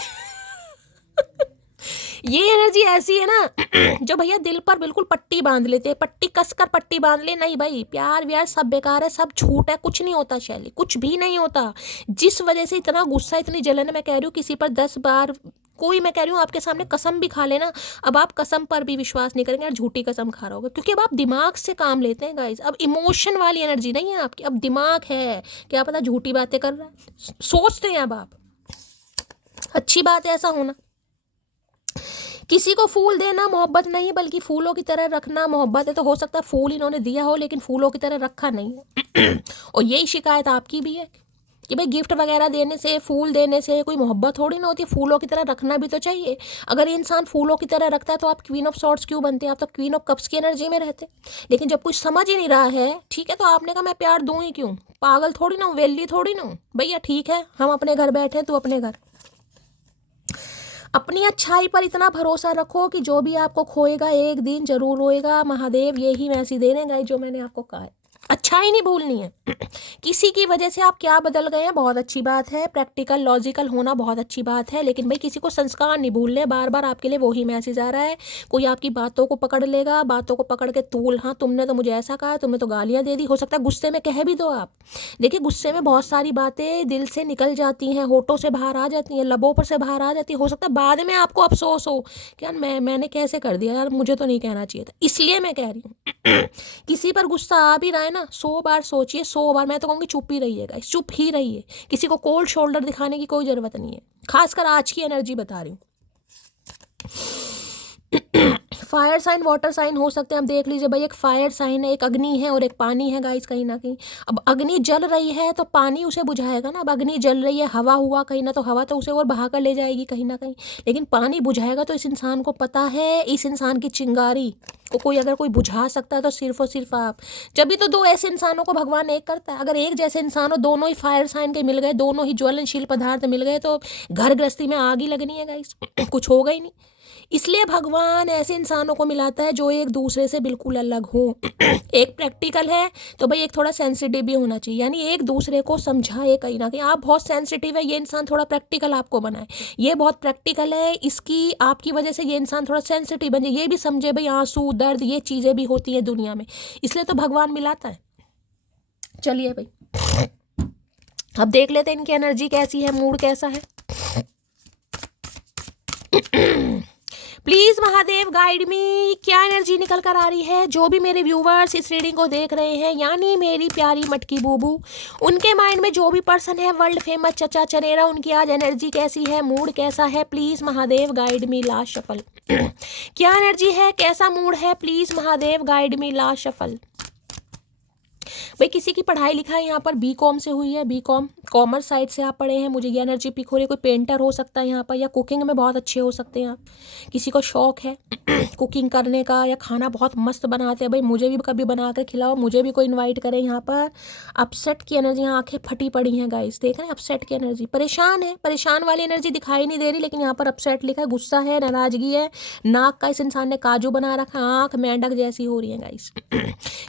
ये एनर्जी ऐसी है ना जो भैया दिल पर बिल्कुल पट्टी बांध लेते हैं, पट्टी कसकर पट्टी बांध ले। नहीं भाई, प्यार व्यार सब बेकार है, सब झूठ है, कुछ नहीं होता शैली, कुछ भी नहीं होता। जिस वजह से इतना गुस्सा, इतनी जलन है, मैं कह रही हूँ किसी पर 10 बार कोई, मैं कह रही हूँ आपके सामने कसम भी खा लेना, अब आप कसम पर भी विश्वास नहीं करेंगे, यार झूठी कसम खा रहा होगा, क्योंकि अब आप दिमाग से काम लेते हैं गाइज। अब इमोशन वाली एनर्जी नहीं है आपकी, अब दिमाग है। क्या पता झूठी बातें कर रहा है, सोचते हैं अब आप। अच्छी बात है ऐसा होना। किसी को फूल देना मोहब्बत नहीं, बल्कि फूलों की तरह रखना मोहब्बत है। तो हो सकता है फूल इन्होंने दिया हो, लेकिन फूलों की तरह रखा नहीं है। और यही शिकायत आपकी भी है कि भाई गिफ्ट वगैरह देने से, फूल देने से कोई मोहब्बत थोड़ी ना होती, फूलों की तरह रखना भी तो चाहिए। अगर इंसान फूलों की तरह रखता है तो आप क्वीन ऑफ सॉर्ड्स क्यों बनते हैं, आप तो क्वीन ऑफ कप्स की एनर्जी में रहते। लेकिन जब कुछ समझ ही नहीं रहा है, ठीक है, तो आपने कहा मैं प्यार दूँ ही क्यों, पागल थोड़ी ना हूँ, वेल्ली थोड़ी ना हूँ भैया, ठीक है हम अपने घर बैठे, तू अपने घर। अपनी अच्छाई पर इतना भरोसा रखो कि जो भी आपको खोएगा एक दिन जरूर रोएगा। महादेव यही मैसेज दे रहे हैं जो मैंने आपको कहा है, अच्छाई नहीं भूलनी है। किसी की वजह से आप क्या बदल गए हैं बहुत अच्छी बात है, प्रैक्टिकल लॉजिकल होना बहुत अच्छी बात है, लेकिन भाई किसी को संस्कार नहीं भूलने। बार बार आपके लिए वही मैसेज आ रहा है, कोई आपकी बातों को पकड़ लेगा, बातों को पकड़ के तूल, हाँ तुमने तो मुझे ऐसा कहा, तुमने तो गालियाँ दे दी। हो सकता है गुस्से में कह भी दो आप। देखिए गुस्से में बहुत सारी बातें दिल से निकल जाती हैं, होठों से बाहर आ जाती हैं, लबों पर से बाहर आ जाती है। हो सकता है बाद में आपको अफसोस हो कि यार मैंने कैसे कर दिया यार, मुझे तो नहीं कहना चाहिए था। इसलिए मैं कह रही हूँ किसी पर गुस्सा आ भी रहा है ना, 100 बार सोचिए, 100 बार, मैं तो कहूँगी चुप ही रहिएगा, चुप ही रहिए। किसी को कोल्ड शोल्डर दिखाने की कोई ज़रूरत नहीं है, खासकर आज की एनर्जी बता रही हूँ। फायर साइन वाटर साइन हो सकते हैं, अब देख लीजिए भाई, एक फायर साइन है, एक अग्नि है और एक पानी है गाइस कहीं ना कहीं। अब अग्नि जल रही है तो पानी उसे बुझाएगा ना, अब अग्नि जल रही है, हवा हुआ कहीं ना, तो हवा तो उसे और बहा कर ले जाएगी कहीं ना कहीं, लेकिन पानी बुझाएगा। तो इस इंसान को पता है इस इंसान की चिंगारी को कोई अगर कोई बुझा सकता है तो सिर्फ और सिर्फ आप। जब भी तो दो ऐसे इंसानों को भगवान एक करता है। अगर एक जैसे इंसान हो, दोनों ही फायर साइन के मिल गए, दोनों ही ज्वलनशील पदार्थ मिल गए, तो घर गृहस्थी में आग ही लगनी है गाइस, कुछ होगा ही नहीं। इसलिए भगवान ऐसे इंसानों को मिलाता है जो एक दूसरे से बिल्कुल अलग हो। एक प्रैक्टिकल है तो भाई एक थोड़ा सेंसिटिव भी होना चाहिए, यानी एक दूसरे को समझाए कहीं ना कहीं। आप बहुत सेंसिटिव है, ये इंसान थोड़ा प्रैक्टिकल आपको बनाए। ये बहुत प्रैक्टिकल है, इसकी आपकी वजह से ये इंसान थोड़ा सेंसिटिव बन जाए, ये भी समझे भाई आंसू दर्द ये चीज़ें भी होती हैं दुनिया में, इसलिए तो भगवान मिलाता है। चलिए भाई अब देख लेते हैं इनकी एनर्जी कैसी है, मूड कैसा है। प्लीज महादेव गाइड मी, क्या एनर्जी निकल कर आ रही है। जो भी मेरे व्यूवर्स इस रीडिंग को देख रहे हैं, यानी मेरी प्यारी मटकी बूबू, उनके माइंड में जो भी पर्सन है वर्ल्ड फेमस चचा चनेरा, उनकी आज एनर्जी कैसी है, मूड कैसा है, please Mahadev guide me last shuffle. क्या एनर्जी है, कैसा मूड है, please Mahadev guide me last shuffle. भाई किसी की पढ़ाई लिखाई यहाँ पर बीकॉम से हुई है, बीकॉम कॉमर्स साइड से आप पढ़े हैं, मुझे ये एनर्जी पिक हो रही है। कोई पेंटर हो सकता है यहाँ पर, या कुकिंग में बहुत अच्छे हो सकते हैं आप। किसी को शौक है कुकिंग करने का, या खाना बहुत मस्त बनाते हैं, भाई मुझे भी कभी बना कर खिलाओ, मुझे भी कोई इन्वाइट करे यहाँ पर। अपसेट की एनर्जी, आंखें फटी पड़ी हैं गाइस, देख रहे हैं अपसेट की एनर्जी, परेशान है, परेशान वाली एनर्जी दिखाई नहीं दे रही, लेकिन यहाँ पर अपसेट लिखा है, गुस्सा है, नाराजगी है, नाक का इस इंसान ने काजू बना रखा, आंख मेंढक जैसी हो रही है गाइस।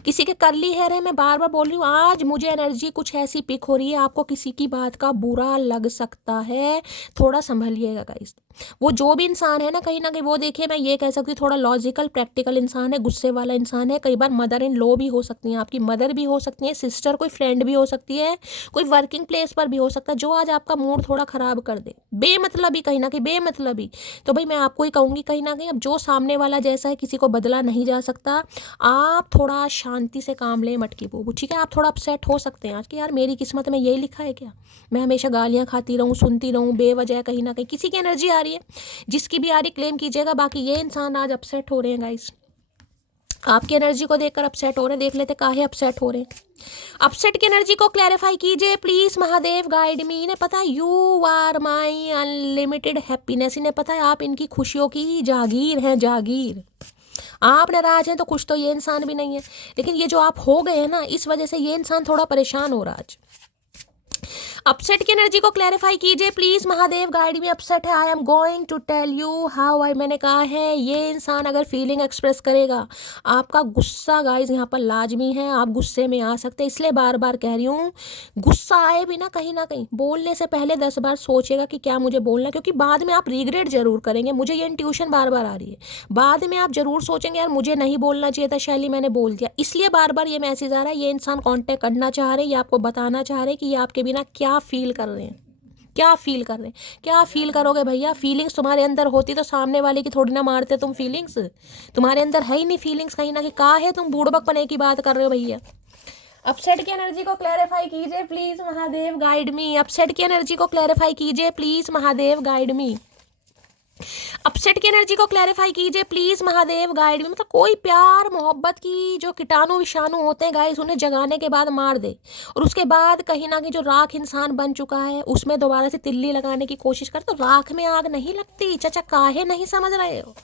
किसी के करली हेयर है, मैं बार बार बोल रही हूँ, आज मुझे एनर्जी कुछ ऐसी पिक हो रही है, आपको किसी की बात का बुरा लग सकता है, थोड़ा संभलिएगा गाइस। वो जो भी इंसान है ना कहीं वो देखिए मैं ये कह सकती हूँ थोड़ा लॉजिकल प्रैक्टिकल इंसान है, गुस्से वाला इंसान है। कई बार मदर इन लॉ भी हो सकती हैं, आपकी मदर भी हो सकती है, सिस्टर कोई फ्रेंड भी हो सकती है, कोई वर्किंग प्लेस पर भी हो सकता है, जो आज आपका मूड थोड़ा ख़राब कर दे बेमतलबी, कहीं ना कहीं बेमतलबी। तो भाई मैं आपको ही कहूँगी कहीं ना कहीं अब जो सामने वाला जैसा है किसी को बदला नहीं जा सकता। आप थोड़ा शांति से काम लें मटकी बूबू, ठीक है। आप थोड़ा अपसेट हो सकते हैं आज कि यार मेरी किस्मत में यही लिखा है क्या, मैं हमेशा गालियाँ खाती रहूँ, सुनती रहूँ बेवजह। कहीं ना कहीं किसी की एनर्जी आ रही है, जिसकी भी आ रही क्लेम कीजिएगा। बाकी ये इंसान आज अपसेट हो रहे हैं गाइस, आपकी एनर्जी को देखकर अपसेट हो रहे हैं। देख लेते काहे अपसेट हो रहे हैं। अपसेट की एनर्जी को क्लैरिफाई कीजिए प्लीज महादेव, गाइड मी। इन्हें पता है you are my unlimited happiness, इन्हें पता है आप इनकी खुशियों की जागीर हैं, जागीर। आप नाराज हैं तो खुश तो ये इंसान भी नहीं है, लेकिन ये जो आप हो गए हैं ना इस वजह से ये इंसान थोड़ा परेशान हो रहा है आज। अपसेट की एनर्जी को क्लैरिफाई कीजिए please Mahadev, guide me. Upset है, I am going to tell you how I. मैंने कहा है ये इंसान अगर फीलिंग एक्सप्रेस करेगा, आपका गुस्सा गाइज यहाँ पर लाजमी है, आप गुस्से में आ सकते हैं। इसलिए बार बार कह रही हूँ गुस्सा आए भी ना कहीं बोलने से पहले 10 बार सोचेगा कि क्या मुझे बोलना है, क्योंकि बाद में आप रिग्रेट जरूर करेंगे। मुझे ये इंट्यूशन बार बार आ रही है, बाद में आप जरूर सोचेंगे यार मुझे नहीं बोलना चाहिए था शैली, मैंने बोल दिया। इसलिए बार बार ये मैसेज आ रहा है, ये इंसान कॉन्टेक्ट करना चाह रहे हैं, ये आपको बताना चाह रहे हैं कि ये आपके बिना क्या फील कर रहे हैं, क्या फील कर रहे हैं। क्या फील करोगे भैया, फीलिंग्स तुम्हारे अंदर होती तो सामने वाले की थोड़ी ना मारते तुम। फीलिंग्स तुम्हारे अंदर है ही नहीं, फीलिंग्स कहीं ना कहीं कहाँ है, तुम बूढ़बक पने की बात कर रहे हो भैया। अपसेट की एनर्जी को क्लैरिफाई कीजिए please Mahadev, guide me. Upset की एनर्जी को क्लैरिफाई कीजिए please Mahadev, guide me. Upset की एनर्जी को क्लैरिफाई कीजिए प्लीज महादेव, गाइड में। मतलब कोई प्यार मोहब्बत की जो कीटाणु विषाणु होते हैं गाइस, उन्हें जगाने के बाद मार दे और उसके बाद कहीं ना कहीं जो राख इंसान बन चुका है उसमें दोबारा से तिल्ली लगाने की कोशिश कर, तो राख में आग नहीं लगती चाचा, काहे नहीं समझ रहे हो।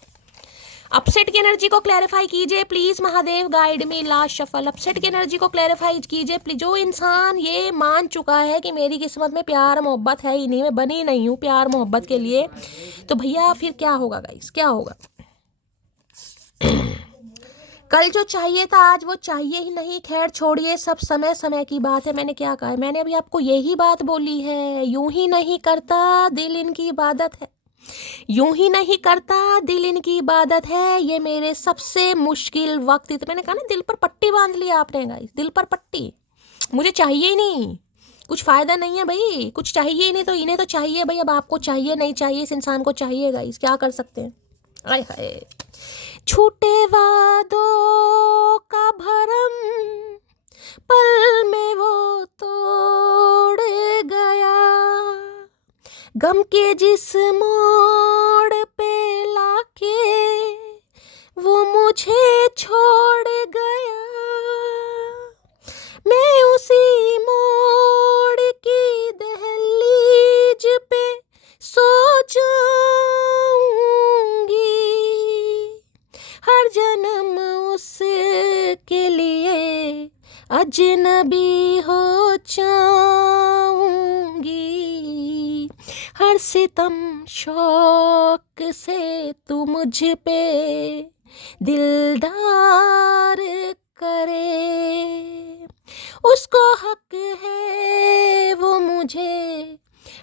अपसेट की एनर्जी को क्लैरिफाई कीजिए please Mahadev, guide me. Last shuffle. Upset की एनर्जी को क्लैरिफाई कीजिए प्लीज। जो इंसान ये मान चुका है कि मेरी किस्मत में प्यार मोहब्बत है ही नहीं, मैं बनी नहीं हूँ प्यार मोहब्बत के लिए, तो भैया फिर क्या होगा गाइस, क्या होगा। कल जो चाहिए था आज वो चाहिए ही नहीं। खैर छोड़िए, सब समय समय की बात है। मैंने क्या कहा है, मैंने अभी आपको यही बात बोली है, यूं ही नहीं करता दिल इनकी इबादत है, यूं ही नहीं करता दिल इनकी इबादत है, ये मेरे सबसे मुश्किल वक्त। तो मैंने कहा ना दिल पर पट्टी बांध लिया आपने गाइस, दिल पर पट्टी। मुझे चाहिए ही नहीं, कुछ फ़ायदा नहीं है भाई, कुछ चाहिए ही नहीं, तो इन्हें तो चाहिए भाई। अब आपको चाहिए नहीं चाहिए, इस इंसान को चाहिए गाइस, क्या कर सकते हैं। आय हाय, छूटे वादों का भरम पल में वो तोड़ गया, गम के जिस मोड़ पे लाके वो मुझे छोड़ गया, मैं उसी मोड़ की दहलीज पे सो जाऊंगी, हर जन्म उसके लिए अजनबी हो जाऊंगी, हर सितम शौक से तू मुझ पे दिलदार करे, उसको हक है वो मुझे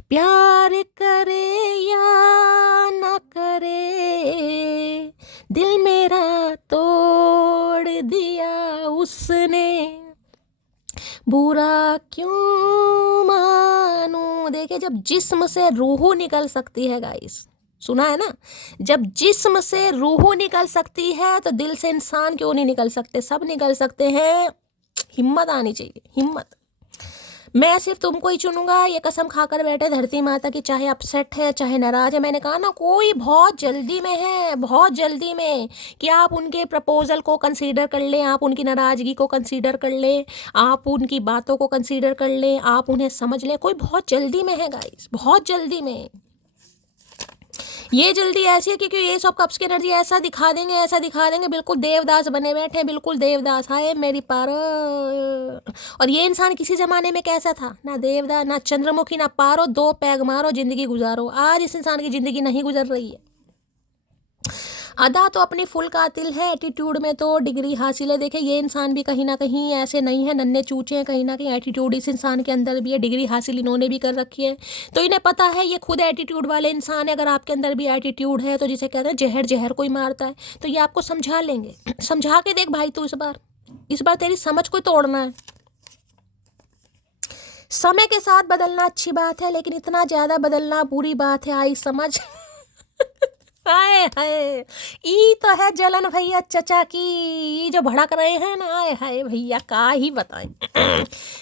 प्यार करे या न करे, दिल मेरा तोड़ दिया उसने, बुरा क्यों मानूं। देखिए जब जिस्म से रूह निकल सकती है गाइस, सुना है ना, जब जिस्म से रूह निकल सकती है तो दिल से इंसान क्यों नहीं निकल सकते, सब निकल सकते हैं। हिम्मत आनी चाहिए, हिम्मत। मैं सिर्फ तुमको ही चुनूंगा, ये कसम खाकर बैठे धरती माता की, चाहे अपसेट है चाहे नाराज है। मैंने कहा ना कोई बहुत जल्दी में है, बहुत जल्दी में, कि आप उनके प्रपोजल को कंसीडर कर लें, आप उनकी नाराज़गी को कंसीडर कर लें, आप उनकी बातों को कंसीडर कर लें, आप उन्हें समझ लें। कोई बहुत जल्दी में है गाइस, बहुत जल्दी में। ये जल्दी ऐसी है क्योंकि ये सब कप्स की एनर्जी ऐसा दिखा देंगे, ऐसा दिखा देंगे, बिल्कुल देवदास बने बैठे हैं, बिल्कुल देवदास। हाय मेरी पारो। और ये इंसान किसी ज़माने में कैसा था, ना देवदास ना चंद्रमुखी ना पारो, 2 पैग मारो ज़िंदगी गुजारो। आज इस इंसान की ज़िंदगी नहीं गुजर रही है। अदा तो अपनी फुल कातिल है, एटीट्यूड में तो डिग्री हासिल है। देखे ये इंसान भी कहीं ना कहीं ऐसे नहीं है, नन्हे चूचे हैं, कहीं ना कहीं एटीट्यूड इस इंसान के अंदर भी है, डिग्री हासिल इन्होंने भी कर रखी है। तो इन्हें पता है ये खुद एटीट्यूड वाले इंसान है। अगर आपके अंदर भी एटीट्यूड है तो जिसे कहते हैं जहर जहर कोई मारता है, तो ये आपको समझा लेंगे। समझा के देख भाई तू, इस बार तेरी समझ को तोड़ना है। समय के साथ बदलना अच्छी बात है, लेकिन इतना ज्यादा बदलना बुरी बात है। आई समझ। हाय हाय, ई तो है जलन भैया चचा की, ये जो भड़क रहे हैं ना, आए हाय भैया का ही बताएं।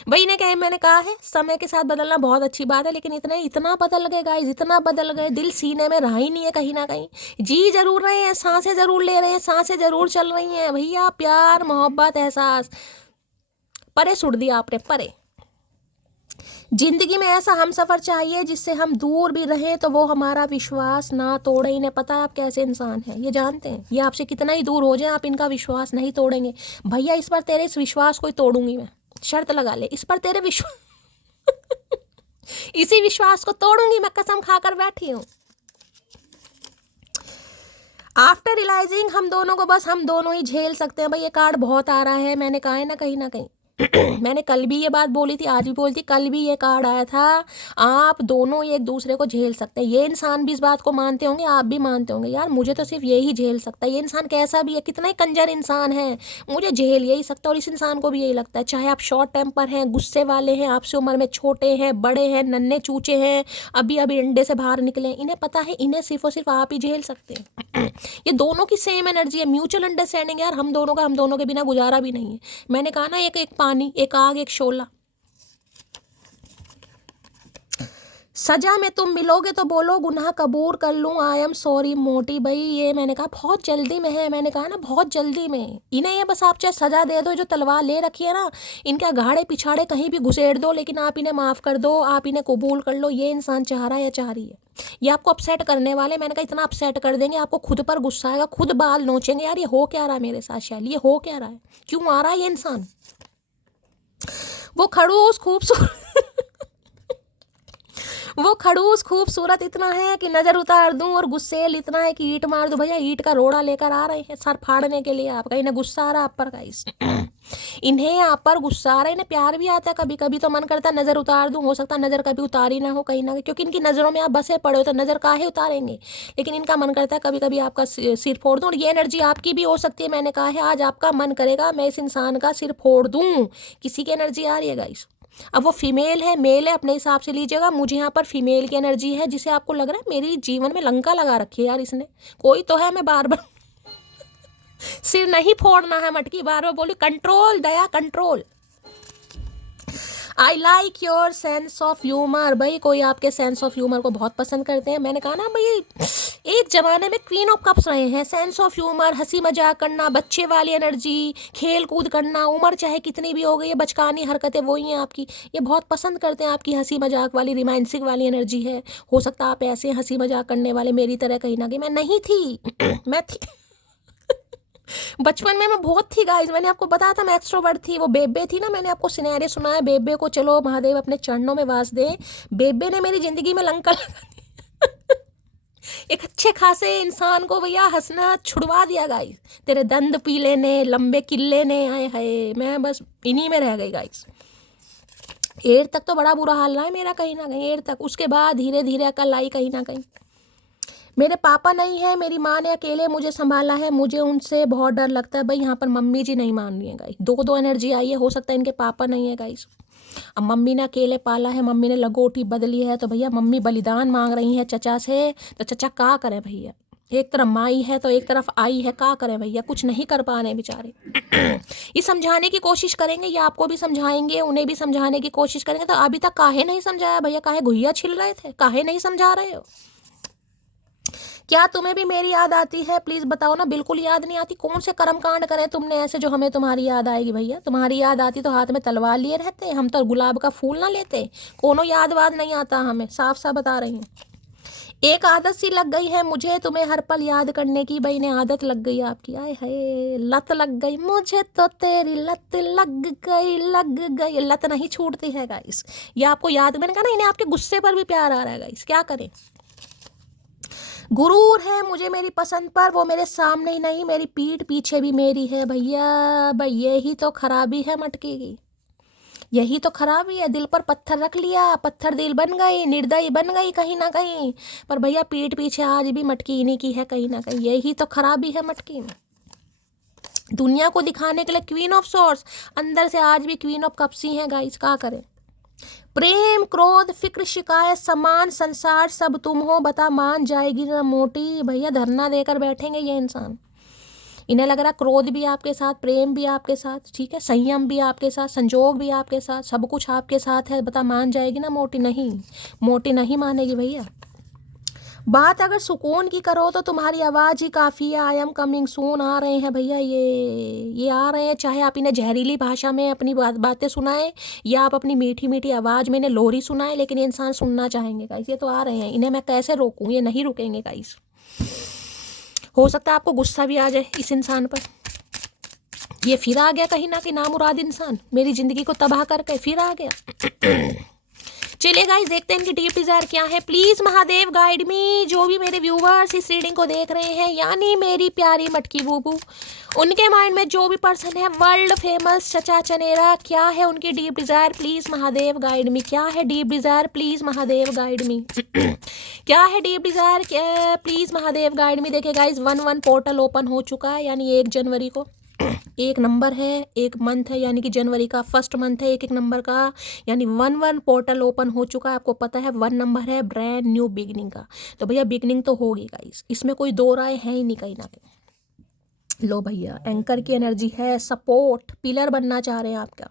भाई ने कहे, मैंने कहा है समय के साथ बदलना बहुत अच्छी बात है, लेकिन इतना बदल गए गाइस, इतना बदल गए, दिल सीने में रहा ही नहीं है कहीं ना कहीं। जी जरूर रहे हैं, सांसें जरूर ले रहे हैं, सांसें जरूर चल रही हैं भैया, प्यार मोहब्बत एहसास परे सुट दिया आपने, परे। जिंदगी में ऐसा हम सफ़र चाहिए जिससे हम दूर भी रहें तो वो हमारा विश्वास ना तोड़े। इन्हें पता है आप कैसे इंसान हैं, ये जानते हैं। ये आपसे कितना ही दूर हो जाए, आप इनका विश्वास नहीं तोड़ेंगे। भैया इस बार तेरे इस विश्वास को ही तोड़ूंगी मैं, शर्त लगा ले, इस बार तेरे इसी विश्वास को तोड़ूंगी मैं, कसम खाकर बैठी हूँ। आफ्टर रियलाइजिंग हम दोनों को बस हम दोनों ही झेल सकते हैं। भाई ये कार्ड बहुत आ रहा है, मैंने कहा है ना कहीं ना कहीं। मैंने कल भी ये बात बोली थी, आज भी बोलती, कल भी ये कार्ड आया था। आप दोनों ही एक दूसरे को झेल सकते हैं। ये इंसान भी इस बात को मानते होंगे, आप भी मानते होंगे, यार मुझे तो सिर्फ यही झेल सकता है। ये इंसान कैसा भी है, कितना ही कंजर इंसान है, मुझे झेल यही सकता है। और इस इंसान को भी यही लगता है, चाहे आप शॉर्ट टेम्पर हैं, गुस्से वाले हैं, आपसे उम्र में छोटे हैं, बड़े हैं, नन्हे चूचे हैं, अभी अभी अंडे से बाहर निकले हैं, इन्हें पता है इन्हें सिर्फ और सिर्फ आप ही झेल सकते हैं। ये दोनों की सेम एनर्जी है, म्यूचुअल अंडरस्टैंडिंग। यार हम दोनों के बिना गुजारा भी नहीं है। मैंने कहा ना, एक पानी, एक आग, एक शोला। सजा में तुम मिलोगे तो बोलो गुनाह कबूल कर लूँ, आई एम सॉरी मोटी। भाई ये मैंने कहा बहुत जल्दी में है, मैंने कहा ना बहुत जल्दी में। इन्हें ये बस आप चाहे सजा दे दो, जो तलवार ले रखी है ना, इनके अघाड़े पिछाड़े कहीं भी घुसेड़ दो, लेकिन आप इन्हें माफ़ कर दो, आप इन्हें कबूल कर लो। ये इंसान चाह रहा है या चाह रही है, ये आपको अपसेट करने वाले। मैंने कहा इतना अपसेट कर देंगे, आपको खुद पर गुस्सा आएगा, खुद बाल नोचेंगे, यार ये हो क्या रहा है मेरे साथ, शैली ये हो क्या रहा है, क्यों आ रहा है ये इंसान। वो खड़ूस खूबसूरत वो खड़ूस खूबसूरत इतना है कि नजर उतार दूं, और गुस्सेल इतना है कि ईंट मार दूं। भैया ईंट का रोड़ा लेकर आ रहे हैं सर फाड़ने के लिए आपका। इन्हें गुस्सा आ रहा है आप पर गाइस, इन्हें आप पर गुस्सा आ रहा है। इन्हें प्यार भी आता है कभी कभी, तो मन करता है नजर उतार दूं। हो सकता है नजर कभी उतारी ना हो कहीं ना कहीं, क्योंकि इनकी नजरों में आप बसे पड़े हो, तो नजर काहे उतारेंगे। लेकिन इनका मन करता है कभी कभी आपका सिर फोड़ दूं, और ये एनर्जी आपकी भी हो सकती है। मैंने कहा है आज आपका मन करेगा मैं इस इंसान का सिर फोड़ दूं, किसी की एनर्जी आ रही है गाइस। अब वो फीमेल है मेल है अपने हिसाब से लीजिएगा। मुझे यहाँ पर फीमेल की एनर्जी है, जिसे आपको लग रहा है मेरी जीवन में लंका लगा रखी है यार इसने, कोई तो है। मैं बार बार सिर नहीं फोड़ना है मटकी, बार बार बोली control Daya control. I like your sense of humour. भाई कोई आपके सेंस ऑफ ह्यूमर को बहुत पसंद करते हैं। मैंने कहा ना भाई, एक जमाने में क्वीन ऑफ कप्स रहे हैं। सेंस ऑफ ह्यूमर, हंसी मजाक करना, बच्चे वाली एनर्जी, खेल कूद करना, उम्र चाहे कितनी भी हो गई है, बचकानी हरकतें वही हैं आपकी। ये बहुत पसंद करते हैं आपकी हंसी मजाक वाली, रोमांसिक वाली एनर्जी है। हो सकता है आप ऐसे हंसी मजाक करने वाले मेरी तरह कहीं ना कहीं। मैं नहीं थी मैं थी बचपन में मैं बहुत थी गाइस, मैंने आपको बताया था मैं एक्सट्रोवर्ट थी। वो बेबे थी ना, मैंने आपको सिनेरियो सुनाया बेबे को, चलो महादेव अपने चरणों में वास दे। बेबे ने मेरी जिंदगी में लंका लगा दी। एक अच्छे खासे इंसान को भैया हंसना छुड़वा दिया गाइस, तेरे दंद पीले ने, लंबे किले ने, आए हाय मैं बस इन्हीं में रह गई गाइस। 8 तक तो बड़ा बुरा हाल रहा है मेरा कहीं ना कहीं, 8 तक। उसके बाद धीरे धीरे अकल आई कहीं ना कहीं। मेरे पापा नहीं है, मेरी माँ ने अकेले मुझे संभाला है, मुझे उनसे बहुत डर लगता है। भाई यहाँ पर मम्मी जी नहीं मान रही है गाइस, दो एनर्जी आई है। हो सकता है इनके पापा नहीं है गाइस, अब मम्मी ने अकेले पाला है, मम्मी ने लगोटी बदली है, तो भैया मम्मी बलिदान मांग रही है चचा से। तो चचा क्या करें भैया, एक तरफ माई है तो एक तरफ आई है, क्या करें भैया, कुछ नहीं कर पा रहे बेचारे। ये समझाने की कोशिश करेंगे, ये आपको भी समझाएंगे, उन्हें भी समझाने की कोशिश करेंगे। तो अभी तक काहे नहीं समझाया भैया, काहे घुइया छिल रहे थे, काहे नहीं समझा रहे हो। क्या तुम्हें भी मेरी याद आती है, प्लीज बताओ ना। बिल्कुल याद नहीं आती, कौन से कर्म कांड करें तुमने ऐसे जो हमें तुम्हारी याद आएगी भैया। तुम्हारी याद आती तो हाथ में तलवार लिए रहते, हम तो गुलाब का फूल ना लेते। कोनो याद वाद नहीं आता हमें, साफ साफ बता रही हूँ। एक आदत सी लग गई है मुझे तुम्हें हर पल याद करने की। भाई ने आदत लग गई आपकी, आए हाय लत लग गई मुझे तो तेरी, लत लग गई। लत नहीं छूटती है गाइस, ये आपको याद, मैंने कहा ना इन्हें आपके गुस्से पर भी प्यार आ रहा है गाइस, क्या करें। गुरूर है मुझे मेरी पसंद पर, वो मेरे सामने ही नहीं मेरी पीठ पीछे भी मेरी है भैया। भाई यही तो खराबी है मटकी की, यही तो खराबी है। दिल पर पत्थर रख लिया, पत्थर दिल बन गई, निर्दयी बन गई कहीं ना कहीं, पर भैया पीठ पीछे आज भी मटकी इन्हीं की है कहीं ना कहीं। यही तो खराबी है मटकी में। दुनिया को दिखाने के लिए क्वीन ऑफ सोर्स, अंदर से आज भी क्वीन ऑफ कप्स ही है गाइस। क्या करें? प्रेम क्रोध फिक्र शिकायत समान संसार सब तुम हो, बता मान जाएगी ना मोटी। भैया धरना देकर बैठेंगे ये इंसान। इन्हें लग रहा क्रोध भी आपके साथ, प्रेम भी आपके साथ, ठीक है, संयम भी आपके साथ, संजोग भी आपके साथ, सब कुछ आपके साथ है, बता मान जाएगी ना मोटी। नहीं, मोटी नहीं मानेगी भैया। बात अगर सुकून की करो तो तुम्हारी आवाज़ ही काफ़ी है। आई एम कमिंग सून आ रहे हैं भैया, ये आ रहे हैं। चाहे आप इन्हें जहरीली भाषा में अपनी बातें सुनाएं या आप अपनी मीठी मीठी आवाज़ में इन्हें लोरी सुनाएं, लेकिन ये इंसान सुनना चाहेंगे गाइस। ये तो आ रहे हैं, इन्हें मैं कैसे रोकूं, ये नहीं रुकेंगे गाइस। हो सकता है आपको गुस्सा भी आ जाए इस इंसान पर। ये फिर आ गया कहीं ना कि नामुराद इंसान मेरी ज़िंदगी को तबाह करके फिर आ गया। चलिए गाइस देखते हैं इनकी डीप डिजायर क्या है। प्लीज महादेव गाइड मी। जो भी मेरे व्यूवर्स इस रीडिंग को देख रहे हैं, यानी मेरी प्यारी मटकी बूबू, उनके माइंड में जो भी पर्सन है वर्ल्ड फेमस चचा चनेरा, क्या है उनकी deep Dzire? Please Mahadev guide मी। क्या है deep Dzire? Please Mahadev guide मी। क्या है deep Dzire? Please Mahadev guide मी। देखिए गाइस 1-1 पोर्टल ओपन हो चुका है, यानी 1 जनवरी को एक नंबर है, एक मंथ है, यानी कि जनवरी का फर्स्ट मंथ है, एक नंबर का, यानी 1-1 पोर्टल ओपन हो चुका है। आपको पता है 1 नंबर है ब्रांड न्यू बिगनिंग का, तो भैया बिगनिंग तो होगी गाइस, इसमें कोई दो राय है ही नहीं कहीं ना कहीं। लो भैया एंकर की एनर्जी है, सपोर्ट पिलर बनना चाह रहे हैं आपका।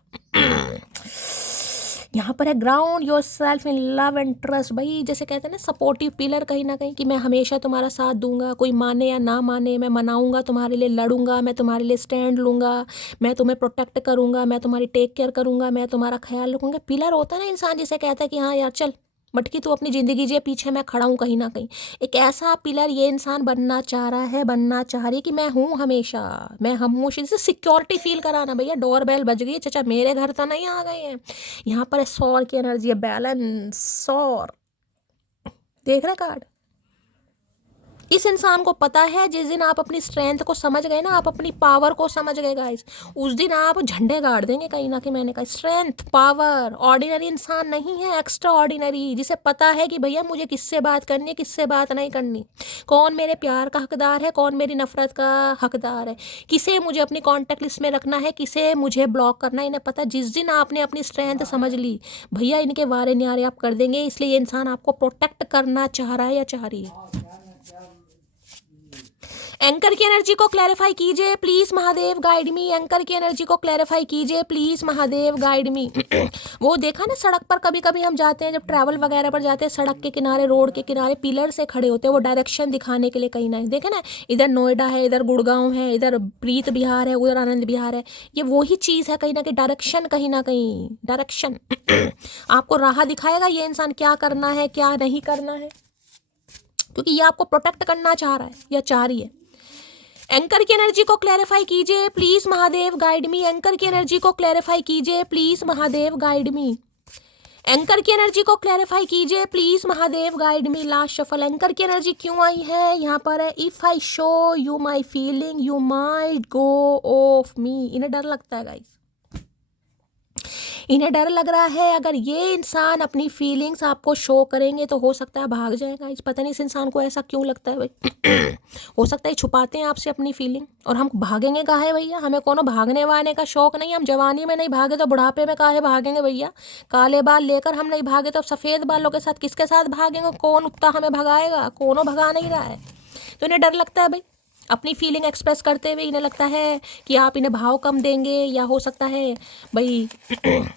यहाँ पर है ground your self in love and trust. भाई जैसे कहते हैं ना सपोर्टिव पिलर कहीं ना कहीं, कि मैं हमेशा तुम्हारा साथ दूंगा, कोई माने या ना माने, मैं मनाऊंगा तुम्हारे लिए, लड़ूंगा, मैं तुम्हारे लिए स्टैंड लूंगा, मैं तुम्हें प्रोटेक्ट करूंगा, मैं तुम्हारी टेक केयर करूंगा, मैं तुम्हारा ख्याल रखूंगा। पिलर होता है ना इंसान जिसे कहता है कि हाँ यार चल मटकी तू अपनी ज़िंदगी जे, पीछे मैं खड़ा हूँ कहीं ना कहीं। एक ऐसा पिलर ये इंसान बनना चाह रहा है, बनना चाह रही है कि मैं हूँ हमेशा, मैं खामोशी से सिक्योरिटी फील कराना। भैया डोर बेल बज गई, चचा मेरे घर तो नहीं आ गए हैं। यहाँ पर सौर की एनर्जी है, बैलेंस सौर, देख रहे कार्ड। इस इंसान को पता है जिस दिन आप अपनी स्ट्रेंथ को समझ गए ना, आप अपनी पावर को समझ गए गाइस, उस दिन आप झंडे गाड़ देंगे कहीं ना कहीं। मैंने कहा स्ट्रेंथ पावर, ऑर्डिनरी इंसान नहीं है, एक्स्ट्रा ऑर्डिनरी, जिसे पता है कि भैया मुझे किससे बात करनी है, किससे बात नहीं करनी, कौन मेरे प्यार का हकदार है, कौन मेरी नफरत का हकदार है, किसे मुझे अपनी कॉन्टैक्ट लिस्ट में रखना है, किसे मुझे ब्लॉक करना है, इन्हें पता। जिस दिन आपने अपनी स्ट्रेंथ समझ ली भैया, इनके वारे न्यारे आप कर देंगे। इसलिए ये इंसान आपको प्रोटेक्ट करना चाह रहा है या चाह रही है। एंकर की एनर्जी को क्लैरिफाई कीजिए please Mahadev guide me. Anchor की एनर्जी को क्लैरिफाई कीजिए प्लीज महादेव गाइड मी। वो देखा ना सड़क पर कभी कभी हम जाते हैं, जब ट्रैवल वगैरह पर जाते हैं, सड़क के किनारे रोड के किनारे पिलर से खड़े होते हैं, वो डायरेक्शन दिखाने के लिए कहीं ना देखे ना, इधर नोएडा है, इधर गुड़गांव है, इधर प्रीत बिहार है, उधर आनंद बिहार है। ये वही चीज़ है कहीं ना कहीं, डायरेक्शन, कहीं ना कहीं डायरेक्शन। आपको राह दिखाएगा ये इंसान, क्या करना है क्या नहीं करना है, क्योंकि ये आपको प्रोटेक्ट करना चाह रहा है या चाह रही है। एंकर की एनर्जी को क्लैरिफाई कीजिए please Mahadev guide me. Anchor की एनर्जी को क्लैरिफाई कीजिए please Mahadev guide me. Anchor की एनर्जी को क्लैरिफाई कीजिए please Mahadev guide me. Last shuffle. Anchor की एनर्जी क्यों आई है यहाँ पर है, if I show you my feeling you might go of me. इन्हें डर लगता है गाइस, इन्हें डर लग रहा है अगर ये इंसान अपनी फीलिंग्स आपको शो करेंगे तो हो सकता है भाग जाएगा। इस पता नहीं इस इंसान को ऐसा क्यों लगता है भाई। हो सकता है छुपाते हैं आपसे अपनी फीलिंग, और हम भागेंगे काहे भैया, हमें कोनो भागने वाने का शौक नहीं। हम जवानी में नहीं भागे तो बुढ़ापे में काहे भागेंगे भैया। काले बाल लेकर हम नहीं भागे तो सफ़ेद बालों के साथ किसके साथ भागेंगे, कौन उतना हमें भगाएगा, कोनो भगा नहीं रहा है। तो इन्हें डर लगता है भाई अपनी फीलिंग एक्सप्रेस करते हुए। इन्हें लगता है कि आप इन्हें भाव कम देंगे, या हो सकता है भाई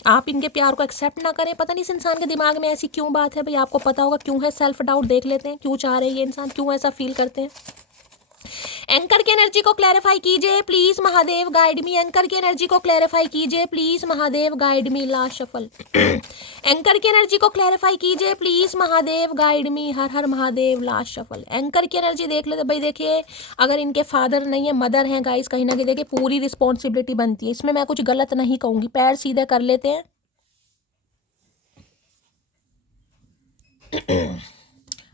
आप इनके प्यार को एक्सेप्ट ना करें। पता नहीं इस इंसान के दिमाग में ऐसी क्यों बात है भाई, आपको पता होगा क्यों है। सेल्फ डाउट देख लेते हैं, क्यों चाह रहे हैं ये इंसान, क्यों ऐसा फील करते हैं। एंकर की एनर्जी को क्लैरिफाई कीजिए please Mahadev guide me. Anchor की एनर्जी को क्लैरिफाई कीजिए please Mahadev guide me. Last shuffle. Anchor की एनर्जी को क्लैरिफाई कीजिए please Mahadev guide me. Her her Mahadev. Last shuffle. Anchor की एनर्जी देख लेते भाई। देखिए अगर इनके फादर नहीं है, मदर है गाइस, कहीं ना कहीं देखिए पूरी रिस्पॉन्सिबिलिटी बनती है इसमें। मैं कुछ गलत नहीं कहूंगी, पैर सीधे कर लेते हैं।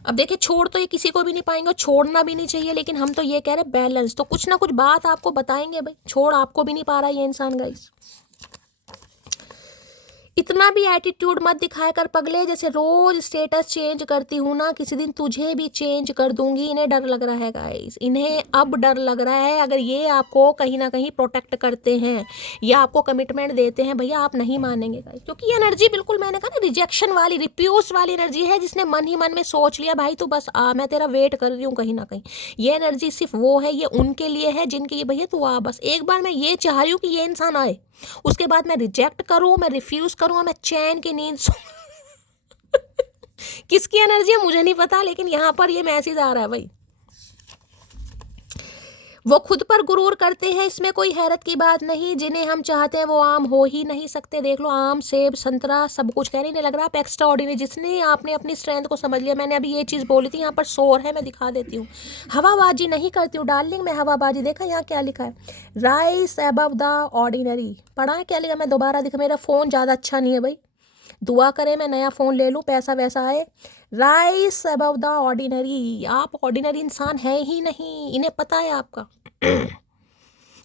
अब देखिए, छोड़ तो ये किसी को भी नहीं पाएंगे और छोड़ना भी नहीं चाहिए, लेकिन हम तो ये कह रहे बैलेंस, तो कुछ ना कुछ बात आपको बताएंगे भाई। छोड़ आपको भी नहीं पा रहा ये इंसान गाइस। इतना भी एटीट्यूड मत दिखाया कर पगले, जैसे रोज स्टेटस चेंज करती हूँ ना, किसी दिन तुझे भी चेंज कर दूंगी। इन्हें डर लग रहा है गाइस, इन्हें अब डर लग रहा है। अगर ये आपको कहीं ना कहीं प्रोटेक्ट करते हैं या आपको कमिटमेंट देते हैं भैया, आप नहीं मानेंगे गाइस, क्योंकि ये एनर्जी बिल्कुल मैंने कहा ना रिजेक्शन वाली, रिप्यूस वाली एनर्जी है, जिसने मन ही मन में सोच लिया भाई तू बस आ, मैं तेरा वेट कर रही हूँ कहीं ना कहीं। ये एनर्जी सिर्फ वो है, ये उनके लिए है जिनके भैया तू आ, बस एक बार मैं ये चाह रही हूँ कि ये इंसान आए, उसके बाद मैं रिजेक्ट करूं, मैं रिफ्यूज करूं, मैं चैन की नींद किसकी एनर्जी है मुझे नहीं पता, लेकिन यहां पर ये मैसेज आ रहा है भाई। वो खुद पर गुरूर करते हैं, इसमें कोई हैरत की बात नहीं। जिन्हें हम चाहते हैं वो आम हो ही नहीं सकते। देख लो, आम सेब संतरा सब कुछ कह रही, नहीं लग रहा आप एक्स्ट्रा ऑर्डिनरी। जिसने आपने अपनी स्ट्रेंथ को समझ लिया, मैंने अभी ये चीज़ बोली थी, यहाँ पर शोर है मैं दिखा देती हूँ। हवाबाजी नहीं करती हूँ डार्लिंग मैं, हवाबाजी देखा यहाँ क्या लिखा है, राइस अबव द ऑर्डिनरी। पढ़ा है क्या लिखा, मैं दोबारा दिखा, मेरा फ़ोन ज़्यादा अच्छा नहीं है भाई, दुआ करें मैं नया फ़ोन ले लूँ, पैसा वैसा आए। राइस अबव द ऑर्डिनरी, आप ऑर्डिनरी इंसान है ही नहीं, इन्हें पता है आपका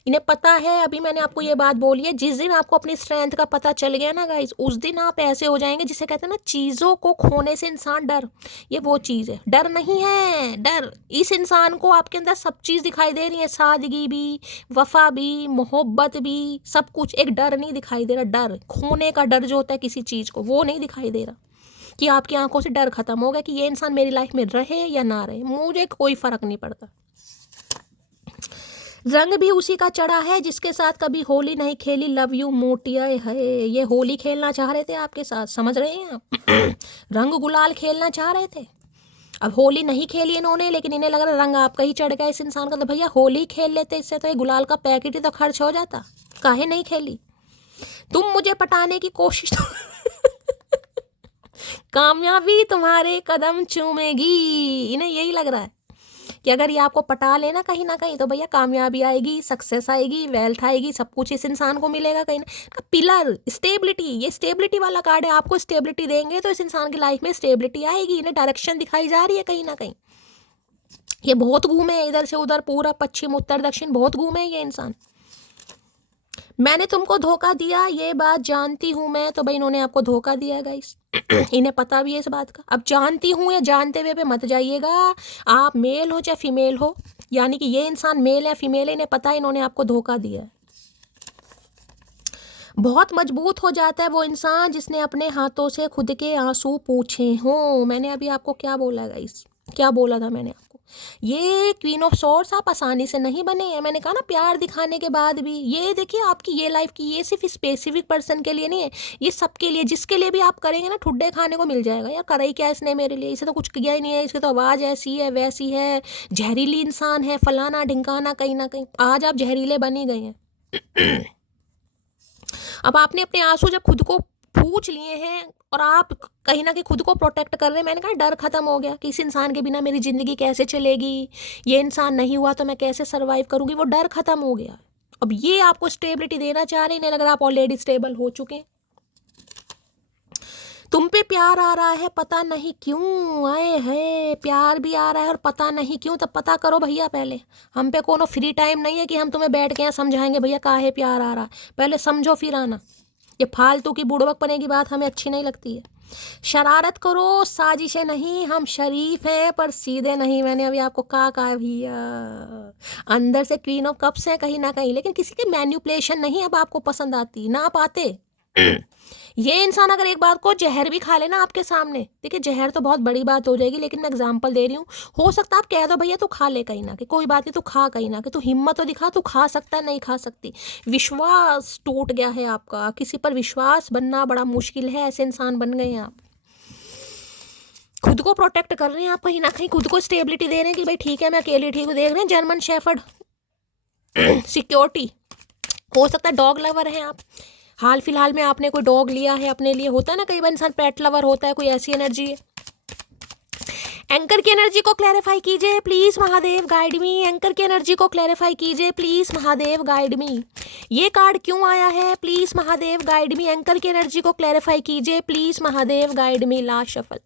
इन्हें पता है। अभी मैंने आपको ये बात बोली है, जिस दिन आपको अपनी स्ट्रेंथ का पता चल गया ना गाइस, उस दिन आप ऐसे हो जाएंगे जिसे कहते हैं ना चीज़ों को खोने से इंसान डर, ये वो चीज़ है। डर नहीं है, डर इस इंसान को आपके अंदर सब चीज़ दिखाई दे रही है, सादगी भी, वफा भी, मोहब्बत भी, सब कुछ। एक डर नहीं दिखाई दे रहा, डर खोने का डर जो होता है किसी चीज़ को, वो नहीं दिखाई दे रहा कि आपकी आंखों से डर खत्म हो गया कि ये इंसान मेरी लाइफ में रहे या ना रहे, मुझे कोई फ़र्क नहीं पड़ता। रंग भी उसी का चढ़ा है जिसके साथ कभी होली नहीं खेली, लव यू मोटिया है। ये होली खेलना चाह रहे थे आपके साथ, समझ रहे हैं आप रंग गुलाल खेलना चाह रहे थे। अब होली नहीं खेली इन्होंने, लेकिन इन्हें लग रहा रंग आपका ही चढ़ गया इस इंसान का, तो भैया होली खेल लेते, इससे तो ये गुलाल का पैकेट ही तो खर्च हो जाता, काहे नहीं खेली। तुम मुझे पटाने की कोशिश कामयाबी तुम्हारे कदम चूमेगी, इन्हें यही लग रहा है कि अगर ये आपको पटा लेना कहीं ना कहीं, तो भैया कामयाबी आएगी, सक्सेस आएगी, वेल्थ आएगी, सब कुछ इस इंसान को मिलेगा कहीं ना। पिलर स्टेबिलिटी, ये स्टेबिलिटी वाला कार्ड है, आपको स्टेबिलिटी देंगे तो इस इंसान की लाइफ में स्टेबिलिटी आएगी। इन्हें डायरेक्शन दिखाई जा रही है कहीं ना कहीं। ये बहुत घूमे इधर से उधर, पूरा पश्चिम उत्तर दक्षिण बहुत घूमे ये इंसान। मैंने तुमको धोखा दिया ये बात जानती हूँ मैं, तो भाई इन्होंने आपको धोखा दिया गाइस इन्हें पता भी है इस बात का। अब जानती हूँ या जानते हुए पे मत जाइएगा, आप मेल हो चाहे फीमेल हो, यानी कि ये इंसान मेल है फीमेल है, इन्हें पता है इन्होंने आपको धोखा दिया है। बहुत मजबूत हो जाता है वो इंसान जिसने अपने हाथों से खुद के आंसू पूछे हों। मैंने अभी आपको क्या बोला गाइस, क्या बोला था मैंने आपको, ये क्वीन ऑफ सॉर्ड्स आप आसानी से नहीं बने हैं। मैंने कहा ना प्यार दिखाने के बाद भी, ये देखिए आपकी ये लाइफ की, ये सिर्फ स्पेसिफिक पर्सन के लिए नहीं है, ये सबके लिए, जिसके लिए भी आप करेंगे ना ठुड्डे खाने को मिल जाएगा। यार करा ही क्या इसने मेरे लिए, इसे तो कुछ किया ही नहीं है, इसकी तो आवाज़ ऐसी है वैसी है, जहरीली इंसान है, फलाना ढिंकाना, कहीं ना कहीं आज आप जहरीले बन ही गए हैं अब आपने अपने आंसू जब खुद को पूछ लिए हैं और आप कहीं ना कहीं खुद को प्रोटेक्ट कर रहे हैं, मैंने कहा डर खत्म हो गया कि इस इंसान के बिना मेरी ज़िंदगी कैसे चलेगी, ये इंसान नहीं हुआ तो मैं कैसे सर्वाइव करूँगी, वो डर खत्म हो गया। अब ये आपको स्टेबिलिटी देना चाह रहे हैं, अगर आप ऑलरेडी स्टेबल हो चुके हैं। तुम पे प्यार आ रहा है पता नहीं क्यों, आए है प्यार भी आ रहा है और पता नहीं क्यों, तब पता करो भैया पहले। हम पे कोनो फ्री टाइम नहीं है कि हम तुम्हें बैठ के यहाँ समझाएंगे भैया काहे प्यार आ रहा है, पहले समझो फिर आना। ये फालतू की बुड़बकपने की बात हमें अच्छी नहीं लगती है। शरारत करो साजिशें नहीं, हम शरीफ हैं पर सीधे नहीं। मैंने अभी आपको कहा भैया अंदर से क्वीन ऑफ कप्स है कहीं ना कहीं, लेकिन किसी की मैन्युपुलेशन नहीं अब आपको पसंद आती ना पाते ये इंसान अगर एक बात को जहर भी खा लेना आपके सामने, देखिए जहर तो बहुत बड़ी बात हो जाएगी, लेकिन मैं एग्जांपल दे रही हूँ, हो सकता है आप कह दो भैया तू खा ले कहीं ना कि कोई बात नहीं तू खा कहीं ना कि तू हिम्मत तो दिखा, तू खा सकता है नहीं खा सकती। विश्वास टूट गया है आपका, किसी पर विश्वास बनना बड़ा मुश्किल है, ऐसे इंसान बन गए हैं आप। खुद को प्रोटेक्ट कर रहे हैं आप कहीं ना कहीं, खुद को स्टेबिलिटी दे रहे हैं कि भाई ठीक है मैं अकेले ठीक हूँ। देख रहे हैं जर्मन शेफर्ड सिक्योरिटी, हो सकता है डॉग लवर हैं आप, हाल फिलहाल में आपने कोई डॉग लिया है अपने लिए, होता है ना कई बार इंसान पेट लवर होता है, कोई ऐसी एनर्जी है। एंकर की एनर्जी को क्लैरिफाई कीजिए please Mahadev guide me, anchor की एनर्जी को क्लैरिफाई कीजिए प्लीज महादेव गाइड मी। ये कार्ड क्यों आया है please Mahadev guide me, anchor की एनर्जी को क्लैरिफाई कीजिए please Mahadev guide me. Last shuffle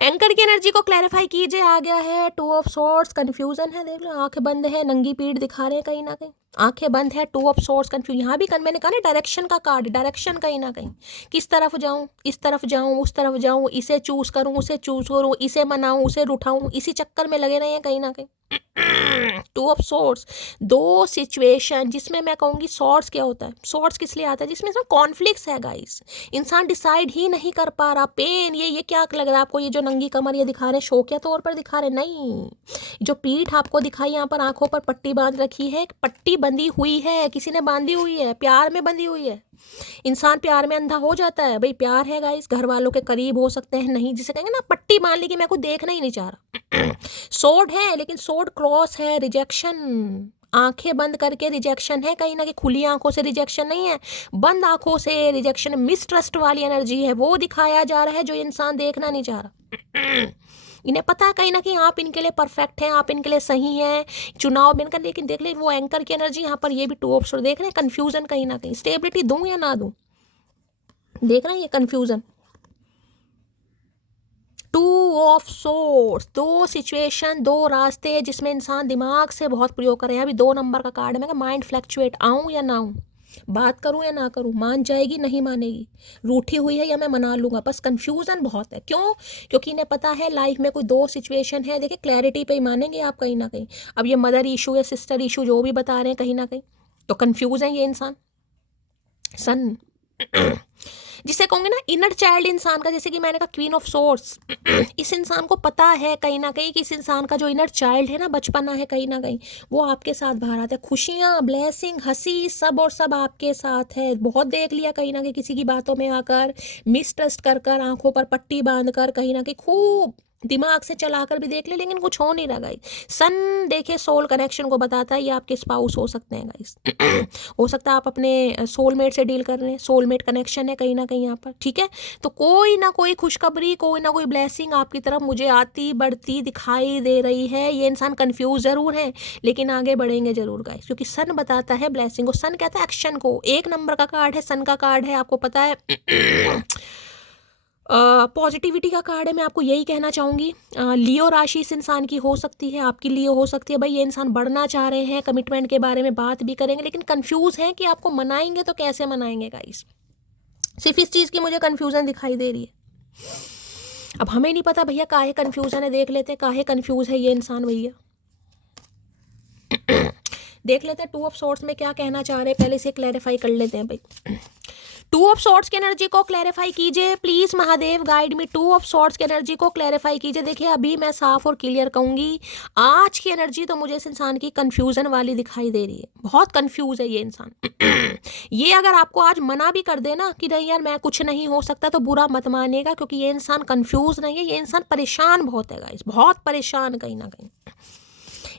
anchor की एनर्जी को क्लैरिफाई कीजिए। आ गया है टू ऑफ सॉर्ड्स, कंफ्यूजन है, देख लो आंखें बंद है, नंगी पीठ दिखा रहे हैं कहीं ना कहीं, आंखें बंद है, टू ऑफ सॉर्ड्स कंफ्यूज। यहाँ भी मैंने कहा ना डायरेक्शन का कार्ड, डायरेक्शन कहीं ना कहीं, किस तरफ जाऊँ, इस तरफ जाऊँ, उस तरफ जाऊँ, इसे चूज करूँ, उसे चूज करूँ, इसे मनाऊँ, उसे उठाऊँ, इसी चक्कर में लगे रहे हैं कहीं ना कहीं। टू ऑफ सॉर्ड्स, दो सिचुएशन जिसमें मैं कहूँगी सॉर्ड्स क्या होता है, सॉर्ड्स किस लिए आता है, जिसमें कॉन्फ्लिक्ट्स है गाइस, इंसान डिसाइड ही नहीं कर पा रहा, पेन, ये क्या लग रहा है आपको, ये जो नंगी कमर ये दिखा रहे हैं शौकिया तौर पर दिखा रहे, नहीं, जो पीठ आपको दिखाई यहाँ पर आंखों पर पट्टी बांध रखी है, पट्टी बंधी हुई है, किसी ने बांधी हुई है, प्यार में बंधी हुई है। इंसान प्यार में अंधा हो जाता है, भाई प्यार है गाइस, घर वालों के करीब हो सकते हैं, नहीं, जिसे कहेंगे ना पट्टी बांध ली कि मैं कुछ देखना ही नहीं चाह रहा। सोड है लेकिन सोड क्रॉस है, रिजेक्शन, आंखें बंद करके रिजेक्शन है कहीं ना कहीं, खुली आंखों से रिजेक्शन नहीं है, बंद आंखों से रिजेक्शन, मिसट्रस्ट वाली एनर्जी है, वो दिखाया जा रहा है जो इंसान देखना नहीं चाह रहा। इन्हें पता है कहीं ना कहीं आप इनके लिए परफेक्ट हैं, आप इनके लिए सही हैं, चुनाव में इनका, लेकिन देख ले वो एंकर की एनर्जी यहाँ पर, ये भी टू ऑप्शन देख रहे हैं, कंफ्यूजन कहीं ना कहीं, स्टेबिलिटी दूं या ना दूं, देख रहे हैं ये कंफ्यूजन। टू ऑफ सोर्स, दो सिचुएशन, दो रास्ते जिसमें इंसान दिमाग से बहुत प्रयोग कर रहे हैं। अभी 2 नंबर का कार्ड है, मैं माइंड फ्लैक्चुएट, आऊँ या ना आऊँ, बात करूं या ना करूं, मान जाएगी नहीं मानेगी, रूठी हुई है या मैं मना लूंगा, बस कंफ्यूजन बहुत है। क्यों? क्योंकि इन्हें पता है लाइफ में कोई दो सिचुएशन है, देखिए क्लैरिटी पे ही मानेंगे आप कहीं ना कहीं। अब ये मदर इशू या सिस्टर इशू जो भी बता रहे हैं कहीं ना कहीं, तो कंफ्यूज है ये इंसान। सन जिसे कहूँगे ना इनर चाइल्ड इंसान का, जैसे कि मैंने कहा क्वीन ऑफ सोर्स, इस इंसान को पता है कहीं ना कहीं कि इस इंसान का जो इनर चाइल्ड है ना, बचपना है कहीं ना कहीं, वो आपके साथ बाहर आता है, खुशियाँ, ब्लेसिंग, हंसी, सब और सब आपके साथ है। बहुत देख लिया कहीं ना कहीं किसी की बातों में आकर, मिसट्रस्ट कर आंखों पर पट्टी बांध कर, कहीं ना कहीं खूब दिमाग से चलाकर भी देख ले, लेकिन कुछ हो नहीं रहा गाइस। सन देखिए सोल कनेक्शन को बताता है, ये आपके स्पाउस हो सकते हैं गाइस। हो सकता है आप अपने सोलमेट से डील कर रहे हैं, सोलमेट कनेक्शन है कहीं ना कहीं यहाँ पर, ठीक है। तो कोई ना कोई खुशखबरी, कोई ना कोई ब्लेसिंग आपकी तरफ मुझे आती बढ़ती दिखाई दे रही है। ये इंसान कंफ्यूज जरूर है लेकिन आगे बढ़ेंगे जरूर गाइस, क्योंकि सन बताता है ब्लेसिंग को, सन कहता है एक्शन को। 1 नंबर का कार्ड है, सन का कार्ड है, आपको पता है पॉजिटिविटी का कार्ड है। मैं आपको यही कहना चाहूँगी, लियो राशि इस इंसान की हो सकती है, आपकी लियो हो सकती है। भाई ये इंसान बढ़ना चाह रहे हैं, कमिटमेंट के बारे में बात भी करेंगे, लेकिन कंफ्यूज हैं कि आपको मनाएंगे तो कैसे मनाएंगे गाइस। सिर्फ इस चीज़ की मुझे कंफ्यूजन दिखाई दे रही है। अब हमें नहीं पता भैया काहे कंफ्यूजन है, देख लेते हैं काहे कंफ्यूज है ये इंसान भैया। देख लेते हैं टू ऑफ सॉर्ड्स में क्या कहना चाह रहे हैं, पहले से क्लैरिफाई कर लेते हैं भाई। टू ऑफ सॉर्ड्स की एनर्जी को क्लैरिफाई कीजिए please Mahadev, guide me. Two of swords की एनर्जी को क्लैरिफाई कीजिए। देखिए अभी मैं साफ और क्लियर कहूंगी, आज की एनर्जी तो मुझे इस इंसान की कंफ्यूजन वाली दिखाई दे रही है, बहुत कंफ्यूज है ये इंसान। ये अगर आपको आज मना भी कर देना कि नहीं यार मैं कुछ नहीं हो सकता, तो बुरा मत मानिएगा, क्योंकि ये इंसान कंफ्यूज नहीं है, ये इंसान परेशान बहुत है गाइस, बहुत परेशान कहीं ना कहीं।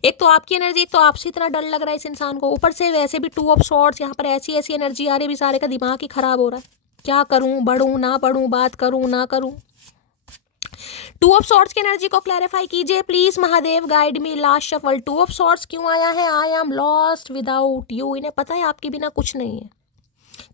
एक तो आपकी एनर्जी, एक तो आपसे इतना डर लग रहा है इस इंसान को, ऊपर से वैसे भी टू ऑफ सॉर्ड्स, यहाँ पर ऐसी ऐसी एनर्जी आ रही है, बेचारे का दिमाग ही खराब हो रहा है, क्या करूं, बढ़ूं ना बढ़ूं, बात करूं ना करूं। टू ऑफ सॉर्ड्स की एनर्जी को क्लैरिफाई कीजिए please Mahadev, guide me. Last shuffle, two of swords क्यों आया है? I am lost without you. इन्हें पता है आपके बिना कुछ नहीं है,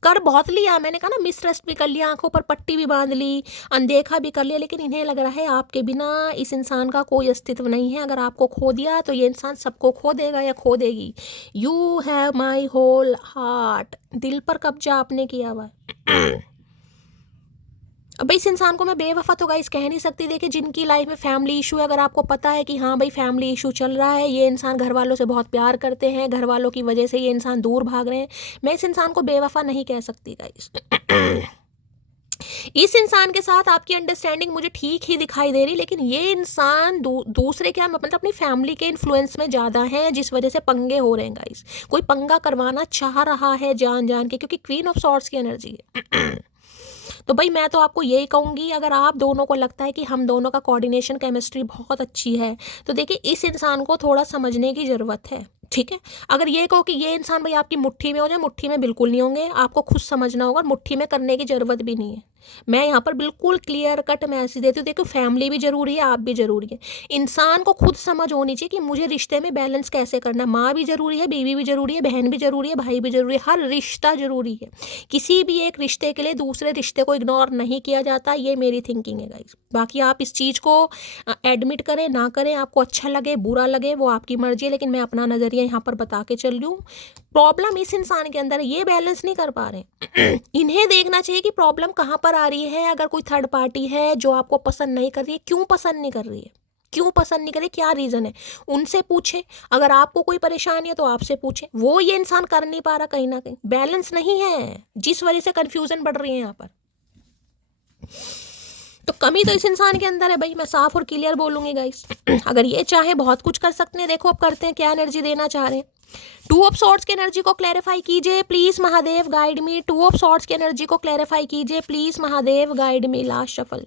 कर बहुत लिया, मैंने कहा ना मिसट्रस्ट भी कर लिया, आंखों पर पट्टी भी बांध ली, अनदेखा भी कर लिया, लेकिन इन्हें लग रहा है आपके बिना इस इंसान का कोई अस्तित्व नहीं है। अगर आपको खो दिया तो ये इंसान सबको खो देगा या खो देगी। You have my whole heart, दिल पर कब्जा आपने किया हुआ है। अब इस इंसान को मैं बेवफा तो गाइस कह नहीं सकती। देखिए जिनकी लाइफ में फैमिली इशू है, अगर आपको पता है कि हाँ भाई फैमिली इशू चल रहा है, ये इंसान घर वालों से बहुत प्यार करते हैं, घर वालों की वजह से ये इंसान दूर भाग रहे हैं, मैं इस इंसान को बेवफा नहीं कह सकती गाइस। इस इंसान के साथ आपकी अंडरस्टैंडिंग मुझे ठीक ही दिखाई दे रही, लेकिन ये इंसान दूसरे क्या मतलब अपनी फैमिली के इन्फ्लुएंस में ज़्यादा है, जिस वजह से पंगे हो रहे हैं गाइस। कोई पंगा करवाना चाह रहा है जान जान के, क्योंकि क्वीन ऑफ सॉर्ड्स की एनर्जी है। तो भाई मैं तो आपको यही कहूँगी, अगर आप दोनों को लगता है कि हम दोनों का कोऑर्डिनेशन केमिस्ट्री बहुत अच्छी है, तो देखिए इस इंसान को थोड़ा समझने की ज़रूरत है, ठीक है। अगर ये कहो कि ये इंसान भाई आपकी मुट्ठी में हो जाए, मुट्ठी में बिल्कुल नहीं होंगे, आपको खुद समझना होगा, मुट्ठी में करने की ज़रूरत भी नहीं है। मैं यहाँ पर बिल्कुल क्लियर कट मैसेज देती हूँ। देखो फैमिली भी ज़रूरी है, आप भी ज़रूरी है। इंसान को खुद समझ होनी चाहिए कि मुझे रिश्ते में बैलेंस कैसे करना है। माँ भी ज़रूरी है, बीवी भी ज़रूरी है, बहन भी ज़रूरी है, भाई भी ज़रूरी है, हर रिश्ता ज़रूरी है। किसी भी एक रिश्ते के लिए दूसरे रिश्ते को इग्नोर नहीं किया जाता, ये मेरी थिंकिंग है गाइस। बाकी आप इस चीज़ को एडमिट करें ना करें, आपको अच्छा लगे बुरा लगे वो आपकी मर्जी है, लेकिन मैं अपना नज़रिया यहाँ पर बता के चल रही हूँ। प्रॉब्लम इस इंसान के अंदर है, ये बैलेंस नहीं कर पा रहे। इन्हें देखना चाहिए कि प्रॉब्लम कहाँ पर आ रही है। अगर कोई थर्ड पार्टी है जो आपको पसंद नहीं कर रही है, क्यों पसंद नहीं कर रही है, क्यों पसंद नहीं करे, क्या रीज़न है, उनसे पूछें। अगर आपको कोई परेशानी है तो आपसे पूछें। वो ये इंसान कर नहीं पा रहा, कहीं ना कहीं बैलेंस नहीं है, जिस वजह से कन्फ्यूज़न बढ़ रही है यहाँ पर। तो कमी तो इस इंसान के अंदर है भाई, मैं साफ और क्लियर बोलूँगी गाइस। अगर ये चाहे बहुत कुछ कर सकते हैं। देखो अब करते हैं, क्या एनर्जी देना चाह रहे हैं। टू ऑफ सॉर्ड्स की एनर्जी को क्लैरिफाई कीजिए please Mahadev, guide me. Two of swords की एनर्जी को क्लैरिफाई कीजिए please Mahadev, guide me. Last shuffle.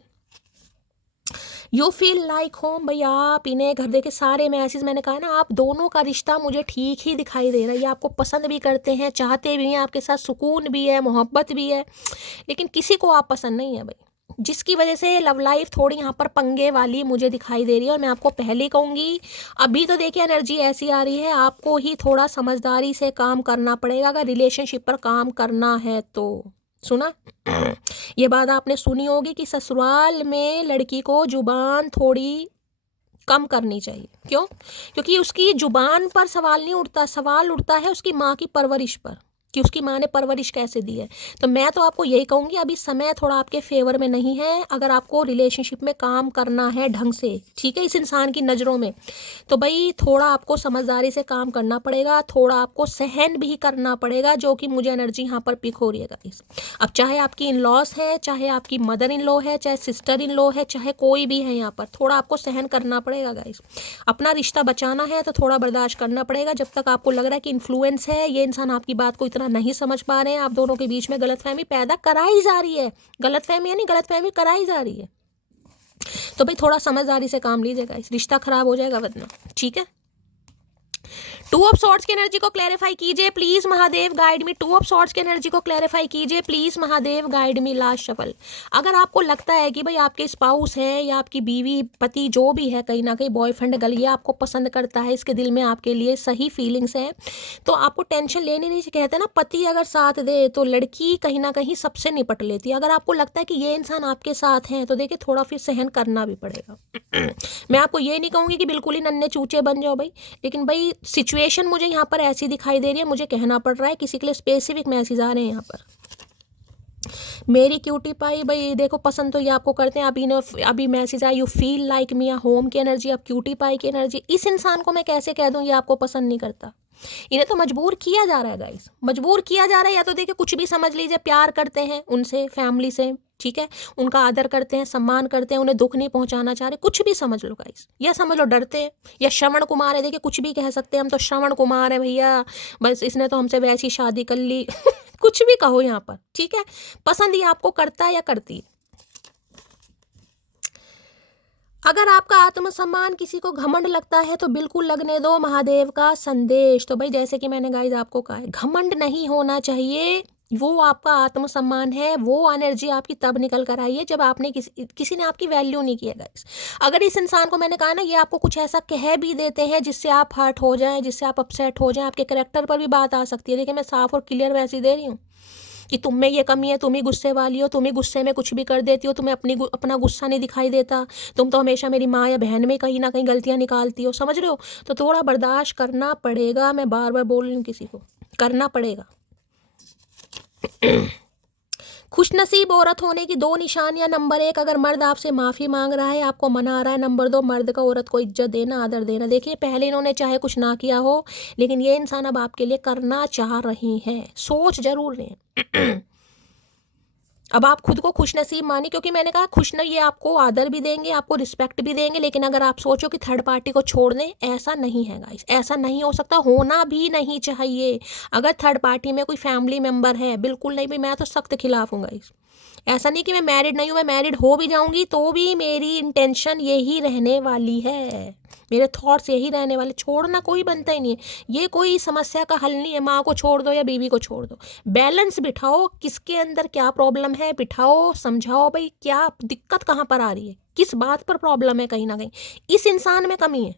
You feel like home. भैया आप इन्हें घर देखे सारे मैसेज, मैंने कहा ना आप दोनों का रिश्ता मुझे ठीक ही दिखाई दे रहा है। ये आपको पसंद भी करते हैं, चाहते भी हैं, आपके साथ सुकून भी है, मोहब्बत भी है, लेकिन किसी को आप पसंद नहीं है भाई, जिसकी वजह से लव लाइफ थोड़ी यहाँ पर पंगे वाली मुझे दिखाई दे रही है। और मैं आपको पहले ही कहूँगी, अभी तो देखिए एनर्जी ऐसी आ रही है, आपको ही थोड़ा समझदारी से काम करना पड़ेगा अगर रिलेशनशिप पर काम करना है तो। सुना ये बात आपने सुनी होगी कि ससुराल में लड़की को जुबान थोड़ी कम करनी चाहिए। क्यों? क्योंकि उसकी जुबान पर सवाल नहीं उठता, सवाल उठता है उसकी माँ की परवरिश पर, कि उसकी माँ ने परवरिश कैसे दी है। तो मैं तो आपको यही कहूँगी, अभी समय थोड़ा आपके फेवर में नहीं है। अगर आपको रिलेशनशिप में काम करना है ढंग से, ठीक है, इस इंसान की नज़रों में, तो भाई थोड़ा आपको समझदारी से काम करना पड़ेगा, थोड़ा आपको सहन भी करना पड़ेगा, जो कि मुझे एनर्जी यहाँ पर पिक हो रही है गाइस। अब चाहे आपकी इन लॉस है, चाहे आपकी मदर इन लॉ है, चाहे सिस्टर इन लॉ है, चाहे कोई भी है, यहाँ पर थोड़ा आपको सहन करना पड़ेगा गाइस। अपना रिश्ता बचाना है तो थोड़ा बर्दाश्त करना पड़ेगा। जब तक आपको लग रहा है कि इन्फ्लुएंस है, ये इंसान आपकी बात को इतना नहीं समझ पा रहे हैं, आप दोनों के बीच में गलतफहमी पैदा कराई जा रही है। गलतफहमी यानी गलतफहमी कराई जा रही है, तो भाई थोड़ा समझदारी से काम लीजिएगा, इस रिश्ता खराब हो जाएगा वरना, ठीक है। टू ऑफ सॉर्ड्स की एनर्जी को क्लैरिफाई कीजिए please Mahadev, guide me. Two of swords की एनर्जी को क्लैरिफाई कीजिए please Mahadev, guide me. Last shuffle. अगर आपको लगता है कि भाई आपके स्पाउस है या आपकी बीवी पति जो भी है, कहीं ना कहीं बॉयफ्रेंड गर्ल, ये आपको पसंद करता है, इसके दिल में आपके लिए सही फीलिंग्स हैं, तो आपको टेंशन लेनी नहीं चाहिए। कहते हैं ना, पति अगर साथ दे तो लड़की कहीं ना कहीं सबसे निपट लेती है। अगर आपको लगता है कि ये इंसान आपके साथ हैं, तो देखिए थोड़ा फिर सहन करना भी पड़ेगा। मैं आपको ये नहीं कहूँगी कि बिल्कुल ही नन्हे चूचे बन जाओ भाई, लेकिन भाई सिचुएशन मुझे यहाँ पर ऐसी दिखाई दे रही है, मुझे कहना पड़ रहा है, किसी के लिए स्पेसिफिक मैसेज आ रहे हैं यहाँ पर। मेरी क्यूटी पाई, भाई देखो पसंद तो ये आपको करते हैं। अभी मैसेज आया, you feel like me, home की एनर्जी, अब क्यूटी पाई की एनर्जी। इस इंसान को मैं कैसे कह दूँ ये आपको पसंद नहीं करता, इन्हें तो मजबूर किया जा रहा है गाइस, मजबूर किया जा रहा है। या तो देखिए कुछ भी समझ लीजिए, प्यार करते हैं उनसे, फैमिली से, ठीक है, उनका आदर करते हैं, सम्मान करते हैं, उन्हें दुख नहीं पहुंचाना चाह रहे, कुछ भी समझ लो गाइस, या समझ लो डरते हैं, या श्रवण कुमार है। देखिए कुछ भी कह सकते हैं हम, तो श्रवण कुमार है भैया, बस इसने तो हमसे वैसी शादी कर ली। कुछ भी कहो यहाँ पर, ठीक है, पसंद ही आपको करता है या करती है। अगर आपका आत्मसम्मान किसी को घमंड लगता है तो बिल्कुल लगने दो महादेव का संदेश। तो भाई जैसे कि मैंने गाइस आपको कहा है, घमंड नहीं होना चाहिए, वो आपका आत्मसम्मान है। वो एनर्जी आपकी तब निकल कर आई है जब आपने किसी ने आपकी वैल्यू नहीं किया गाइस। अगर इस इंसान को, मैंने कहा ना, ये आपको कुछ ऐसा कह भी देते हैं जिससे आप हर्ट हो जाएं, जिससे आप अपसेट हो जाएं, आपके कैरेक्टर पर भी बात आ सकती है। देखिए मैं साफ और क्लियर मैसेज दे रही हूँ कि तुम में ये कमी है, तुम ही गुस्से वाली हो, तुम ही गुस्से में कुछ भी कर देती हो, तुम्हें अपना गुस्सा नहीं दिखाई देता, तुम तो हमेशा मेरी माँ या बहन में कहीं ना कहीं गलतियाँ निकालती हो, समझ रहे हो। तो थोड़ा बर्दाश्त करना पड़ेगा, मैं बार बार बोल रही हूँ, किसी को करना पड़ेगा। खुशनसीब औरत होने की दो निशानियां। नंबर 1, अगर मर्द आपसे माफ़ी मांग रहा है, आपको मना रहा है। नंबर 2, मर्द का औरत को इज्जत देना, आदर देना। देखिए पहले इन्होंने चाहे कुछ ना किया हो, लेकिन ये इंसान अब आपके लिए करना चाह रही हैं, सोच जरूर रहे। अब आप खुद को खुशनसीब मानिए, क्योंकि मैंने कहा ये आपको आदर भी देंगे, आपको रिस्पेक्ट भी देंगे, लेकिन अगर आप सोचो कि थर्ड पार्टी को छोड़ दें, ऐसा नहीं है गाइस, ऐसा नहीं हो सकता, होना भी नहीं चाहिए। अगर थर्ड पार्टी में कोई फैमिली मेम्बर है, बिल्कुल नहीं, भी मैं तो सख्त खिलाफ हूँ गाइस। ऐसा नहीं कि मैं मैरिड नहीं हूँ, मैं मैरिड हो भी जाऊंगी तो भी मेरी इंटेंशन यही रहने वाली है, मेरे थॉट्स यही रहने वाले। छोड़ना कोई बनता ही नहीं है, ये कोई समस्या का हल नहीं है। माँ को छोड़ दो या बीवी को छोड़ दो, बैलेंस बिठाओ, किसके अंदर क्या प्रॉब्लम है बिठाओ, समझाओ भाई क्या दिक्कत कहाँ पर आ रही है, किस बात पर प्रॉब्लम है, कहीं ना कहीं इस इंसान में कमी है।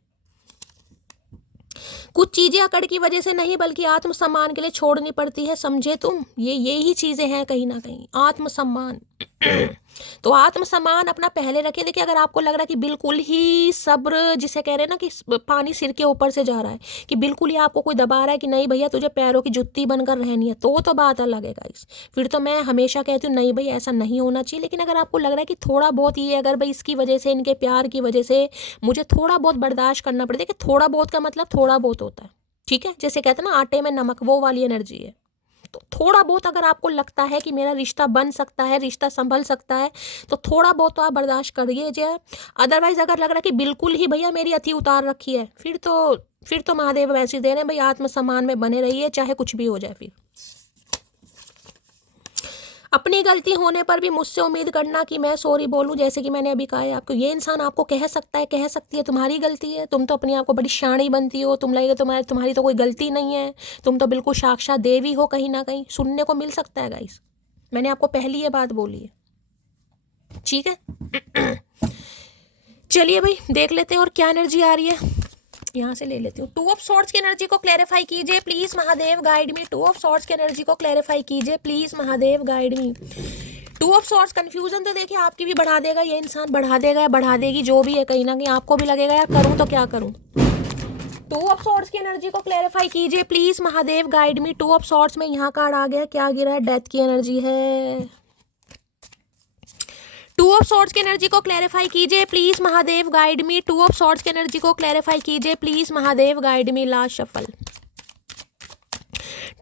कुछ चीज़ें अकड़ की वजह से नहीं बल्कि आत्मसम्मान के लिए छोड़नी पड़ती है, समझे तुम। यही चीज़ें हैं कहीं ना कहीं, आत्मसम्मान। तो आत्मसम्मान अपना पहले रखिए। देखिए अगर आपको लग रहा है कि बिल्कुल ही सब्र जिसे कह रहे हैं ना कि पानी सिर के ऊपर से जा रहा है, कि बिल्कुल ही आपको कोई दबा रहा है कि नहीं भैया तुझे पैरों की जुत्ती बनकर रहनी है, तो बात अलग है गाइस। फिर तो मैं हमेशा कहती हूँ नहीं भाई ऐसा नहीं होना चाहिए। लेकिन अगर आपको लग रहा है कि थोड़ा बहुत ये अगर भाई इसकी वजह से, इनके प्यार की वजह से मुझे थोड़ा बहुत बर्दाश्त करना पड़े, देखिए थोड़ा बहुत का मतलब थोड़ा बहुत होता है, ठीक है। जैसे कहते हैं ना आटे में नमक, वो वाली एनर्जी है। तो थोड़ा बहुत अगर आपको लगता है कि मेरा रिश्ता बन सकता है, रिश्ता संभल सकता है, तो थोड़ा बहुत तो आप बर्दाश्त करिए जाए। अदरवाइज अगर लग रहा है कि बिल्कुल ही भैया मेरी अति उतार रखी है, फिर तो महादेव वैसे दे रहे हैं भाई, आत्मसम्मान में बने रहिए चाहे कुछ भी हो जाए। फिर अपनी गलती होने पर भी मुझसे उम्मीद करना कि मैं सॉरी बोलूं, जैसे कि मैंने अभी कहा है आपको, ये इंसान आपको कह सकता है, कह सकती है तुम्हारी गलती है, तुम तो अपने आप को बड़ी शानी बनती हो, तुम लगेगा तुम्हारी तो कोई गलती नहीं है, तुम तो बिल्कुल साक्षात देवी हो, कहीं ना कहीं सुनने को मिल सकता है गाइस। मैंने आपको पहली ये बात बोली है, ठीक है। चलिए भाई देख लेते हैं और क्या एनर्जी आ रही है, यहाँ से ले लेती हूँ। 2 ऑफ सॉर्ड्स की एनर्जी को क्लैरिफाई कीजिए please Mahadev, guide me. 2 of swords की एनर्जी को क्लैरिफाई कीजिए please Mahadev, guide me. 2 of swords confusion तो देखिए आपकी भी बढ़ा देगा ये इंसान, बढ़ा देगा या बढ़ा देगी जो भी है, कहीं ना कहीं आपको भी लगेगा यार करूँ तो क्या करूँ। 2 ऑफ सॉर्ड्स की एनर्जी को क्लैरिफाई कीजिए please Mahadev, guide me. 2 of swords में यहाँ कार्ड आ गया, क्या गिरा है, डेथ की एनर्जी है। 2 ऑफ सॉर्ड्स की एनर्जी को क्लैरिफाई कीजिए please Mahadev, guide me. 2 of swords की एनर्जी को क्लैरिफाई कीजिए please Mahadev, guide me. Last shuffle.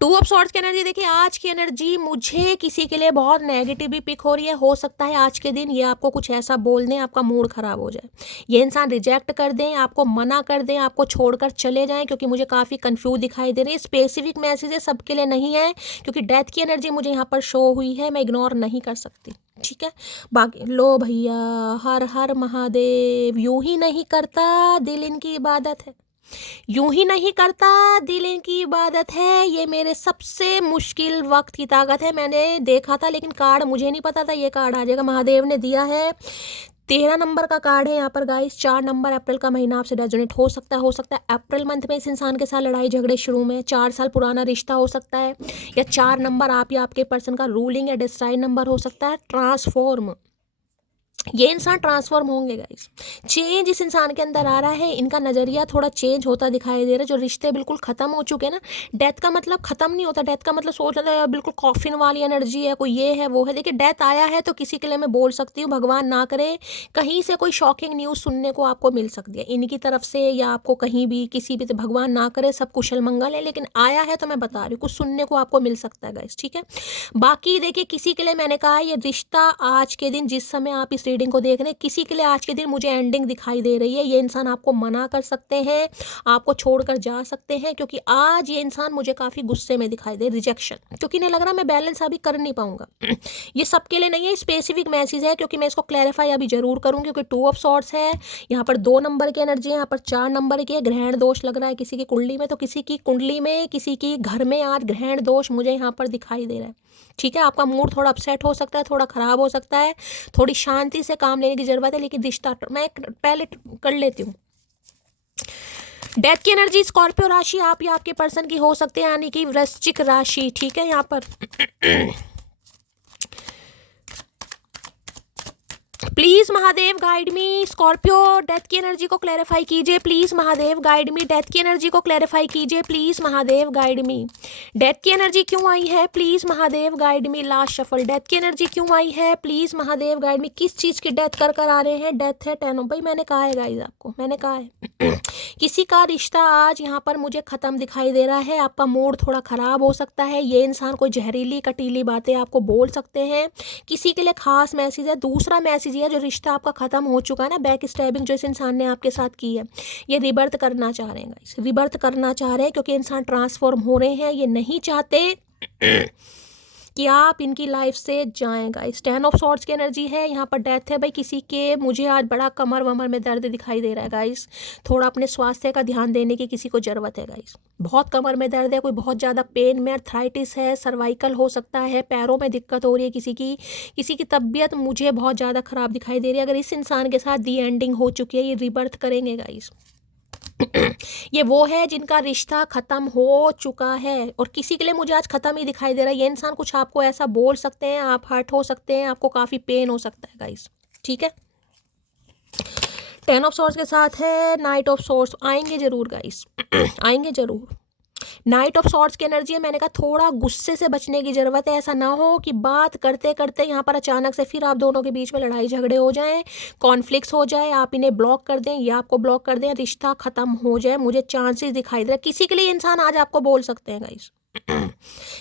2 of swords की एनर्जी देखिए, आज की एनर्जी मुझे किसी के लिए बहुत नेगेटिव भी पिक हो रही है। हो सकता है आज के दिन ये आपको कुछ ऐसा बोल दें, आपका मूड खराब हो जाए, ये इंसान रिजेक्ट कर दें, आपको मना कर दें, आपको छोड़कर चले जाएं, क्योंकि मुझे काफ़ी कंफ्यूज दिखाई दे रही है। स्पेसिफिक मैसेज सबके लिए नहीं है, क्योंकि डेथ की एनर्जी मुझे यहाँ पर शो हुई है, मैं इग्नोर नहीं कर सकती, ठीक है। बाकी लो भैया, हर हर महादेव। यूं ही नहीं करता दिल इनकी इबादत है, यूं ही नहीं करता दिल इनकी इबादत है, ये मेरे सबसे मुश्किल वक्त की ताकत है। मैंने देखा था लेकिन कार्ड मुझे नहीं पता था ये कार्ड आ जाएगा, महादेव ने दिया है। 13 नंबर का कार्ड है यहाँ पर गाइस। 4 नंबर अप्रैल का महीना आपसे रेजोनेट हो सकता है अप्रैल मंथ में इस इंसान के साथ लड़ाई झगड़े शुरू में, 4 साल पुराना रिश्ता हो सकता है, या 4 नंबर आप या आपके पर्सन का रूलिंग या डिस्ट्राइड नंबर हो सकता है। ट्रांसफॉर्म, ये इंसान ट्रांसफॉर्म होंगे गाइस। चेंज इस इंसान के अंदर आ रहा है, इनका नज़रिया थोड़ा चेंज होता दिखाई दे रहा है। जो रिश्ते बिल्कुल ख़त्म हो चुके हैं ना, डेथ का मतलब ख़त्म नहीं होता, डेथ का मतलब सोच रहा है बिल्कुल कॉफिन वाली एनर्जी है, कोई ये है वो है। देखिए डेथ आया है तो किसी के लिए मैं बोल सकती हूँ, भगवान ना करे कहीं से कोई शॉकिंग न्यूज़ सुनने को आपको मिल सकती है इनकी तरफ से, या आपको कहीं भी किसी भी, तो भगवान ना करे सब कुशल मंगल है, लेकिन आया है तो मैं बता रही हूँ कुछ सुनने को आपको मिल सकता है गाइस, ठीक है। बाकी देखिए किसी के लिए मैंने कहा ये रिश्ता आज के दिन, जिस समय आप इस रीडिंग को देख रहे हैं, किसी के लिए आज के दिन मुझे एंडिंग दिखाई दे रही है। ये इंसान आपको मना कर सकते हैं, आपको छोड़कर जा सकते हैं, क्योंकि आज ये इंसान मुझे काफ़ी गुस्से में दिखाई दे, रिजेक्शन, क्योंकि नहीं लग रहा मैं बैलेंस अभी कर नहीं पाऊंगा। ये सबके लिए नहीं है, स्पेसिफिक मैसेज है, क्योंकि मैं इसको क्लैरिफाई अभी जरूर करूँ, क्योंकि 2 ऑफ सॉर्ड्स है, यहाँ पर 2 नंबर की एनर्जी है, यहाँ पर 4 नंबर की है। ग्रहण दोष लग रहा है किसी की कुंडली में, तो किसी की कुंडली में, किसी की घर में आज ग्रहण दोष मुझे यहाँ पर दिखाई दे रहा है, ठीक है। आपका मूड थोड़ा अपसेट हो सकता है, थोड़ा ख़राब हो सकता है, थोड़ी शांति से काम लेने की ज़रूरत है, लेकिन रिश्ता मैं पहले कर लेती हूँ। डेथ की एनर्जी स्कॉर्पियो राशि आप या आपके पर्सन की हो सकती है, यानी कि वृश्चिक राशि, ठीक है। यहाँ पर please Mahadev guide me. Scorpio death की एनर्जी को क्लैरिफाई कीजिए please Mahadev, guide me. Death की एनर्जी को क्लैरिफाई कीजिए please Mahadev, guide me. Death की एनर्जी क्यों आई है please Mahadev, guide me. Last shuffle. Death की एनर्जी क्यों आई है प्लीज महादेव, गाइड मी। किस चीज की डेथ कर आ रहे हैं, डेथ है 10 भाई, मैंने कहा है गाइज आपको, मैंने कहा है किसी का रिश्ता आज यहाँ पर मुझे खत्म दिखाई दे रहा है। आपका मूड थोड़ा खराब हो सकता है, ये इंसान कोई जहरीली कटीली बातें आपको बोल सकते हैं, किसी के लिए खास मैसेज है। दूसरा मैसेज ये, जो रिश्ता आपका खत्म हो चुका है ना, बैक स्टैबिंग जो इस इंसान ने आपके साथ की है, ये रिबर्थ करना चाह रहे हैं गाइस, रिबर्थ करना चाह रहे हैं, क्योंकि इंसान ट्रांसफॉर्म हो रहे हैं। ये नहीं चाहते कि आप इनकी लाइफ से जाएं गाइस। 10 ऑफ सॉर्ड्स की एनर्जी है, यहाँ पर डेथ है भाई किसी के। मुझे आज बड़ा कमर वमर में दर्द दिखाई दे रहा है गाइस। थोड़ा अपने स्वास्थ्य का ध्यान देने की किसी को ज़रूरत है गाइस। बहुत कमर में दर्द है, कोई बहुत ज़्यादा पेन में, अर्थराइटिस है, सर्वाइकल हो सकता है, पैरों में दिक्कत हो रही है किसी की तबीयत मुझे बहुत ज़्यादा ख़राब दिखाई दे रही है। अगर इस इंसान के साथ दी एंडिंग हो चुकी है, ये रिबर्थ करेंगे गाइस। ये वो है जिनका रिश्ता ख़त्म हो चुका है और किसी के लिए मुझे आज ख़त्म ही दिखाई दे रहा है। ये इंसान कुछ आपको ऐसा बोल सकते हैं, आप हर्ट हो सकते हैं, आपको काफ़ी पेन हो सकता है गाइस, ठीक है। 10 ऑफ सॉर्ड्स के साथ है नाइट ऑफ सॉर्ड्स। आएंगे ज़रूर गाइस, आएंगे ज़रूर। नाइट ऑफ सॉर्ड्स की एनर्जी है, मैंने कहा थोड़ा गुस्से से बचने की ज़रूरत है। ऐसा ना हो कि बात करते करते यहाँ पर अचानक से फिर आप दोनों के बीच में लड़ाई झगड़े हो जाएं, कॉन्फ्लिक्ट्स हो जाए, आप इन्हें ब्लॉक कर दें या आपको ब्लॉक कर दें, रिश्ता ख़त्म हो जाए। मुझे चांसेस दिखाई दे रहा है। किसी के लिए इंसान आज आपको बोल सकते हैं गाइस,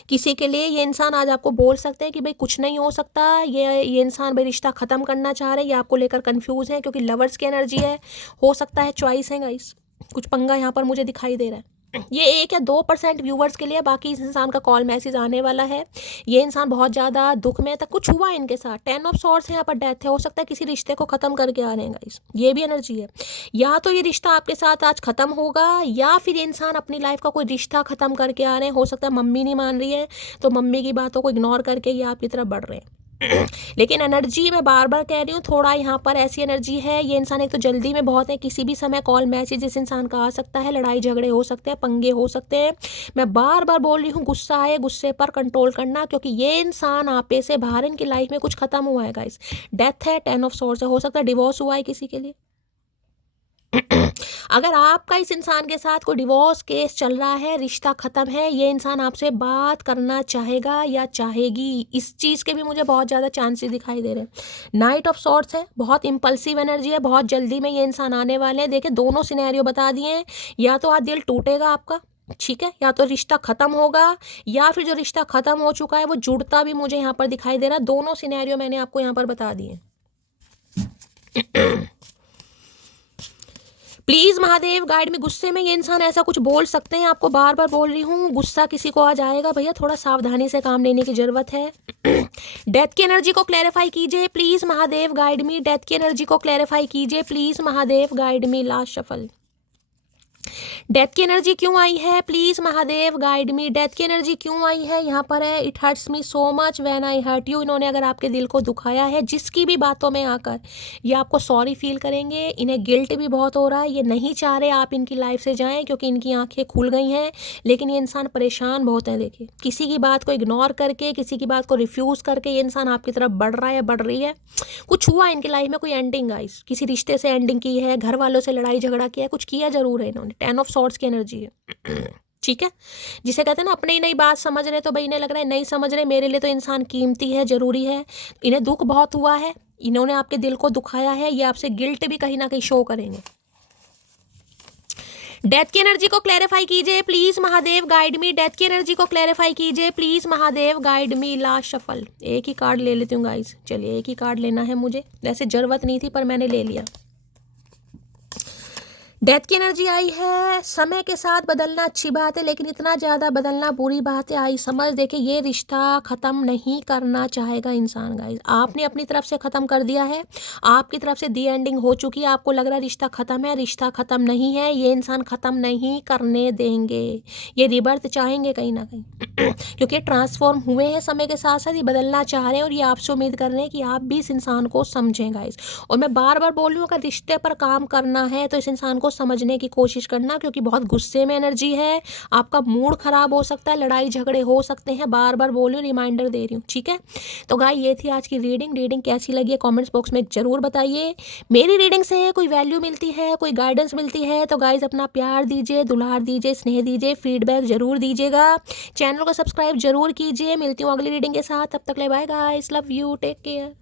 किसी के लिए ये इंसान आज आपको बोल सकते हैं कि भाई कुछ नहीं हो सकता, ये इंसान भाई रिश्ता ख़त्म करना चाह रहे हैं या आपको लेकर कंफ्यूज है, क्योंकि लवर्स की एनर्जी है। हो सकता है चॉइस है गाइस, कुछ पंगा यहाँ पर मुझे दिखाई दे रहा है। ये 1 या 2% व्यूवर्स के लिए, बाकी इस इंसान का कॉल मैसेज आने वाला है। ये इंसान बहुत ज़्यादा दुख में तक, कुछ हुआ इनके साथ। 10 ऑफ सॉर्ड्स है, यहाँ पर डेथ है। हो सकता है किसी रिश्ते को ख़त्म करके आ रहे हैं गाइस, ये भी एनर्जी है। या तो ये रिश्ता आपके साथ आज ख़त्म होगा या फिर इंसान अपनी लाइफ का कोई रिश्ता ख़त्म करके आ रहे हैं। हो सकता है मम्मी नहीं मान रही है तो मम्मी की बातों को इग्नोर करके ये आपकी तरफ बढ़ रहे हैं। लेकिन एनर्जी मैं बार बार कह रही हूँ, थोड़ा यहाँ पर ऐसी एनर्जी है, ये इंसान एक तो जल्दी में बहुत है, किसी भी समय कॉल मैसेज इस इंसान का आ सकता है, लड़ाई झगड़े हो सकते हैं, पंगे हो सकते हैं। मैं बार बार बोल रही हूँ गुस्सा आए, गुस्से पर कंट्रोल करना, क्योंकि ये इंसान आपे से बाहर, इनकी लाइफ में कुछ खत्म हुआ है गाइस। डेथ है, 10 ऑफ सॉर्ड्स है। हो सकता है डिवोर्स हुआ है किसी के लिए। अगर आपका इस इंसान के साथ कोई डिवोर्स केस चल रहा है, रिश्ता ख़त्म है, ये इंसान आपसे बात करना चाहेगा या चाहेगी, इस चीज़ के भी मुझे बहुत ज़्यादा चांसेस दिखाई दे रहे हैं। नाइट ऑफ सॉर्ड्स है, बहुत इम्पल्सिव एनर्जी है, बहुत जल्दी में ये इंसान आने वाले हैं। देखिए दोनों सिनेरियो बता दिए हैं, या तो आज दिल टूटेगा आपका, ठीक है, या तो रिश्ता ख़त्म होगा, या फिर जो रिश्ता ख़त्म हो चुका है वो जुड़ता भी मुझे यहाँ पर दिखाई दे रहा है। दोनों सिनेरियो मैंने आपको यहाँ पर बता दिए। प्लीज़ महादेव गाइड में। गुस्से में ये इंसान ऐसा कुछ बोल सकते हैं, आपको बार बार बोल रही हूँ, गुस्सा किसी को आ जाएगा भैया, थोड़ा सावधानी से काम लेने की ज़रूरत है। डेथ की एनर्जी को क्लैरिफाई कीजिए please Mahadev guide me. Death की एनर्जी को क्लैरिफाई कीजिए please Mahadev guide me. Last shuffle. Death की एनर्जी क्यों आई है please Mahadev guide me. Death की एनर्जी क्यों आई है, यहाँ पर है it hurts me so much when I hurt you. इन्होंने अगर आपके दिल को दुखाया है, जिसकी भी बातों में आकर, ये आपको सॉरी फील करेंगे। इन्हें गिल्ट भी बहुत हो रहा है, ये नहीं चाह रहे आप इनकी लाइफ से जाएं, क्योंकि इनकी आंखें खुल गई हैं। लेकिन ये इंसान परेशान बहुत है। देखिए किसी की बात को इग्नोर करके, किसी की बात को रिफ्यूज़ करके ये इंसान आपकी तरफ बढ़ रहा है, बढ़ रही है। कुछ हुआ इनकी लाइफ में, कोई एंडिंग गाइस, किसी रिश्ते से एंडिंग की है, घर वालों से लड़ाई झगड़ा किया है, कुछ किया जरूर है इन्होंने। 10 ऑफ सॉर्ड्स की एनर्जी है, ठीक है। जिसे कहते हैं ना अपने ही नई बात समझ रहे, तो भाई इन्हें लग रहा है नहीं समझ रहे, मेरे लिए तो इंसान कीमती है, जरूरी है। इन्हें दुख बहुत हुआ है, इन्होंने आपके दिल को दुखाया है, ये आपसे गिल्ट भी कहीं ना कहीं शो करेंगे। डेथ की एनर्जी को क्लैरिफाई कीजिए please Mahadev guide me. Death की एनर्जी को क्लैरिफाई कीजिए please Mahadev guide me. Last shuffle. एक ही कार्ड ले लेती हूँ गाइस, चलिए एक ही कार्ड लेना है मुझे, वैसे जरूरत नहीं थी पर मैंने ले लिया। डेथ की एनर्जी आई है। समय के साथ बदलना अच्छी बात है, लेकिन इतना ज़्यादा बदलना बुरी बात है। आई समझ। देखिए ये रिश्ता ख़त्म नहीं करना चाहेगा इंसान गाइस। आपने अपनी तरफ से ख़त्म कर दिया है, आपकी तरफ से दी एंडिंग हो चुकी है, आपको लग रहा है रिश्ता ख़त्म है, रिश्ता ख़त्म नहीं है। ये इंसान ख़त्म नहीं करने देंगे, ये रिबर्थ चाहेंगे कहीं ना कहीं क्योंकि ट्रांसफॉर्म हुए हैं समय के साथ साथ, ये बदलना चाह रहे हैं और ये आपसे उम्मीद कर रहे हैं कि आप भी इस इंसान को समझें गाइस। और मैं बार बार बोल रही हूँ, अगर रिश्ते पर काम करना है तो इस इंसान को समझने की कोशिश करना, क्योंकि बहुत गुस्से में एनर्जी है, आपका मूड खराब हो सकता है, लड़ाई झगड़े हो सकते हैं। बार बार बोल रही हूँ, रिमाइंडर दे रही हूँ, ठीक है। तो गाइस ये थी आज की रीडिंग कैसी लगी है कमेंट्स बॉक्स में जरूर बताइए। मेरी रीडिंग से कोई वैल्यू मिलती है, कोई गाइडेंस मिलती है तो गाइस अपना प्यार दीजिए, दुलार दीजिए, स्नेह दीजिए, फीडबैक जरूर दीजिएगा। चैनल को सब्सक्राइब जरूर कीजिए। मिलती हूँ अगली रीडिंग के साथ, तब तक ले bye guys, love you, take care.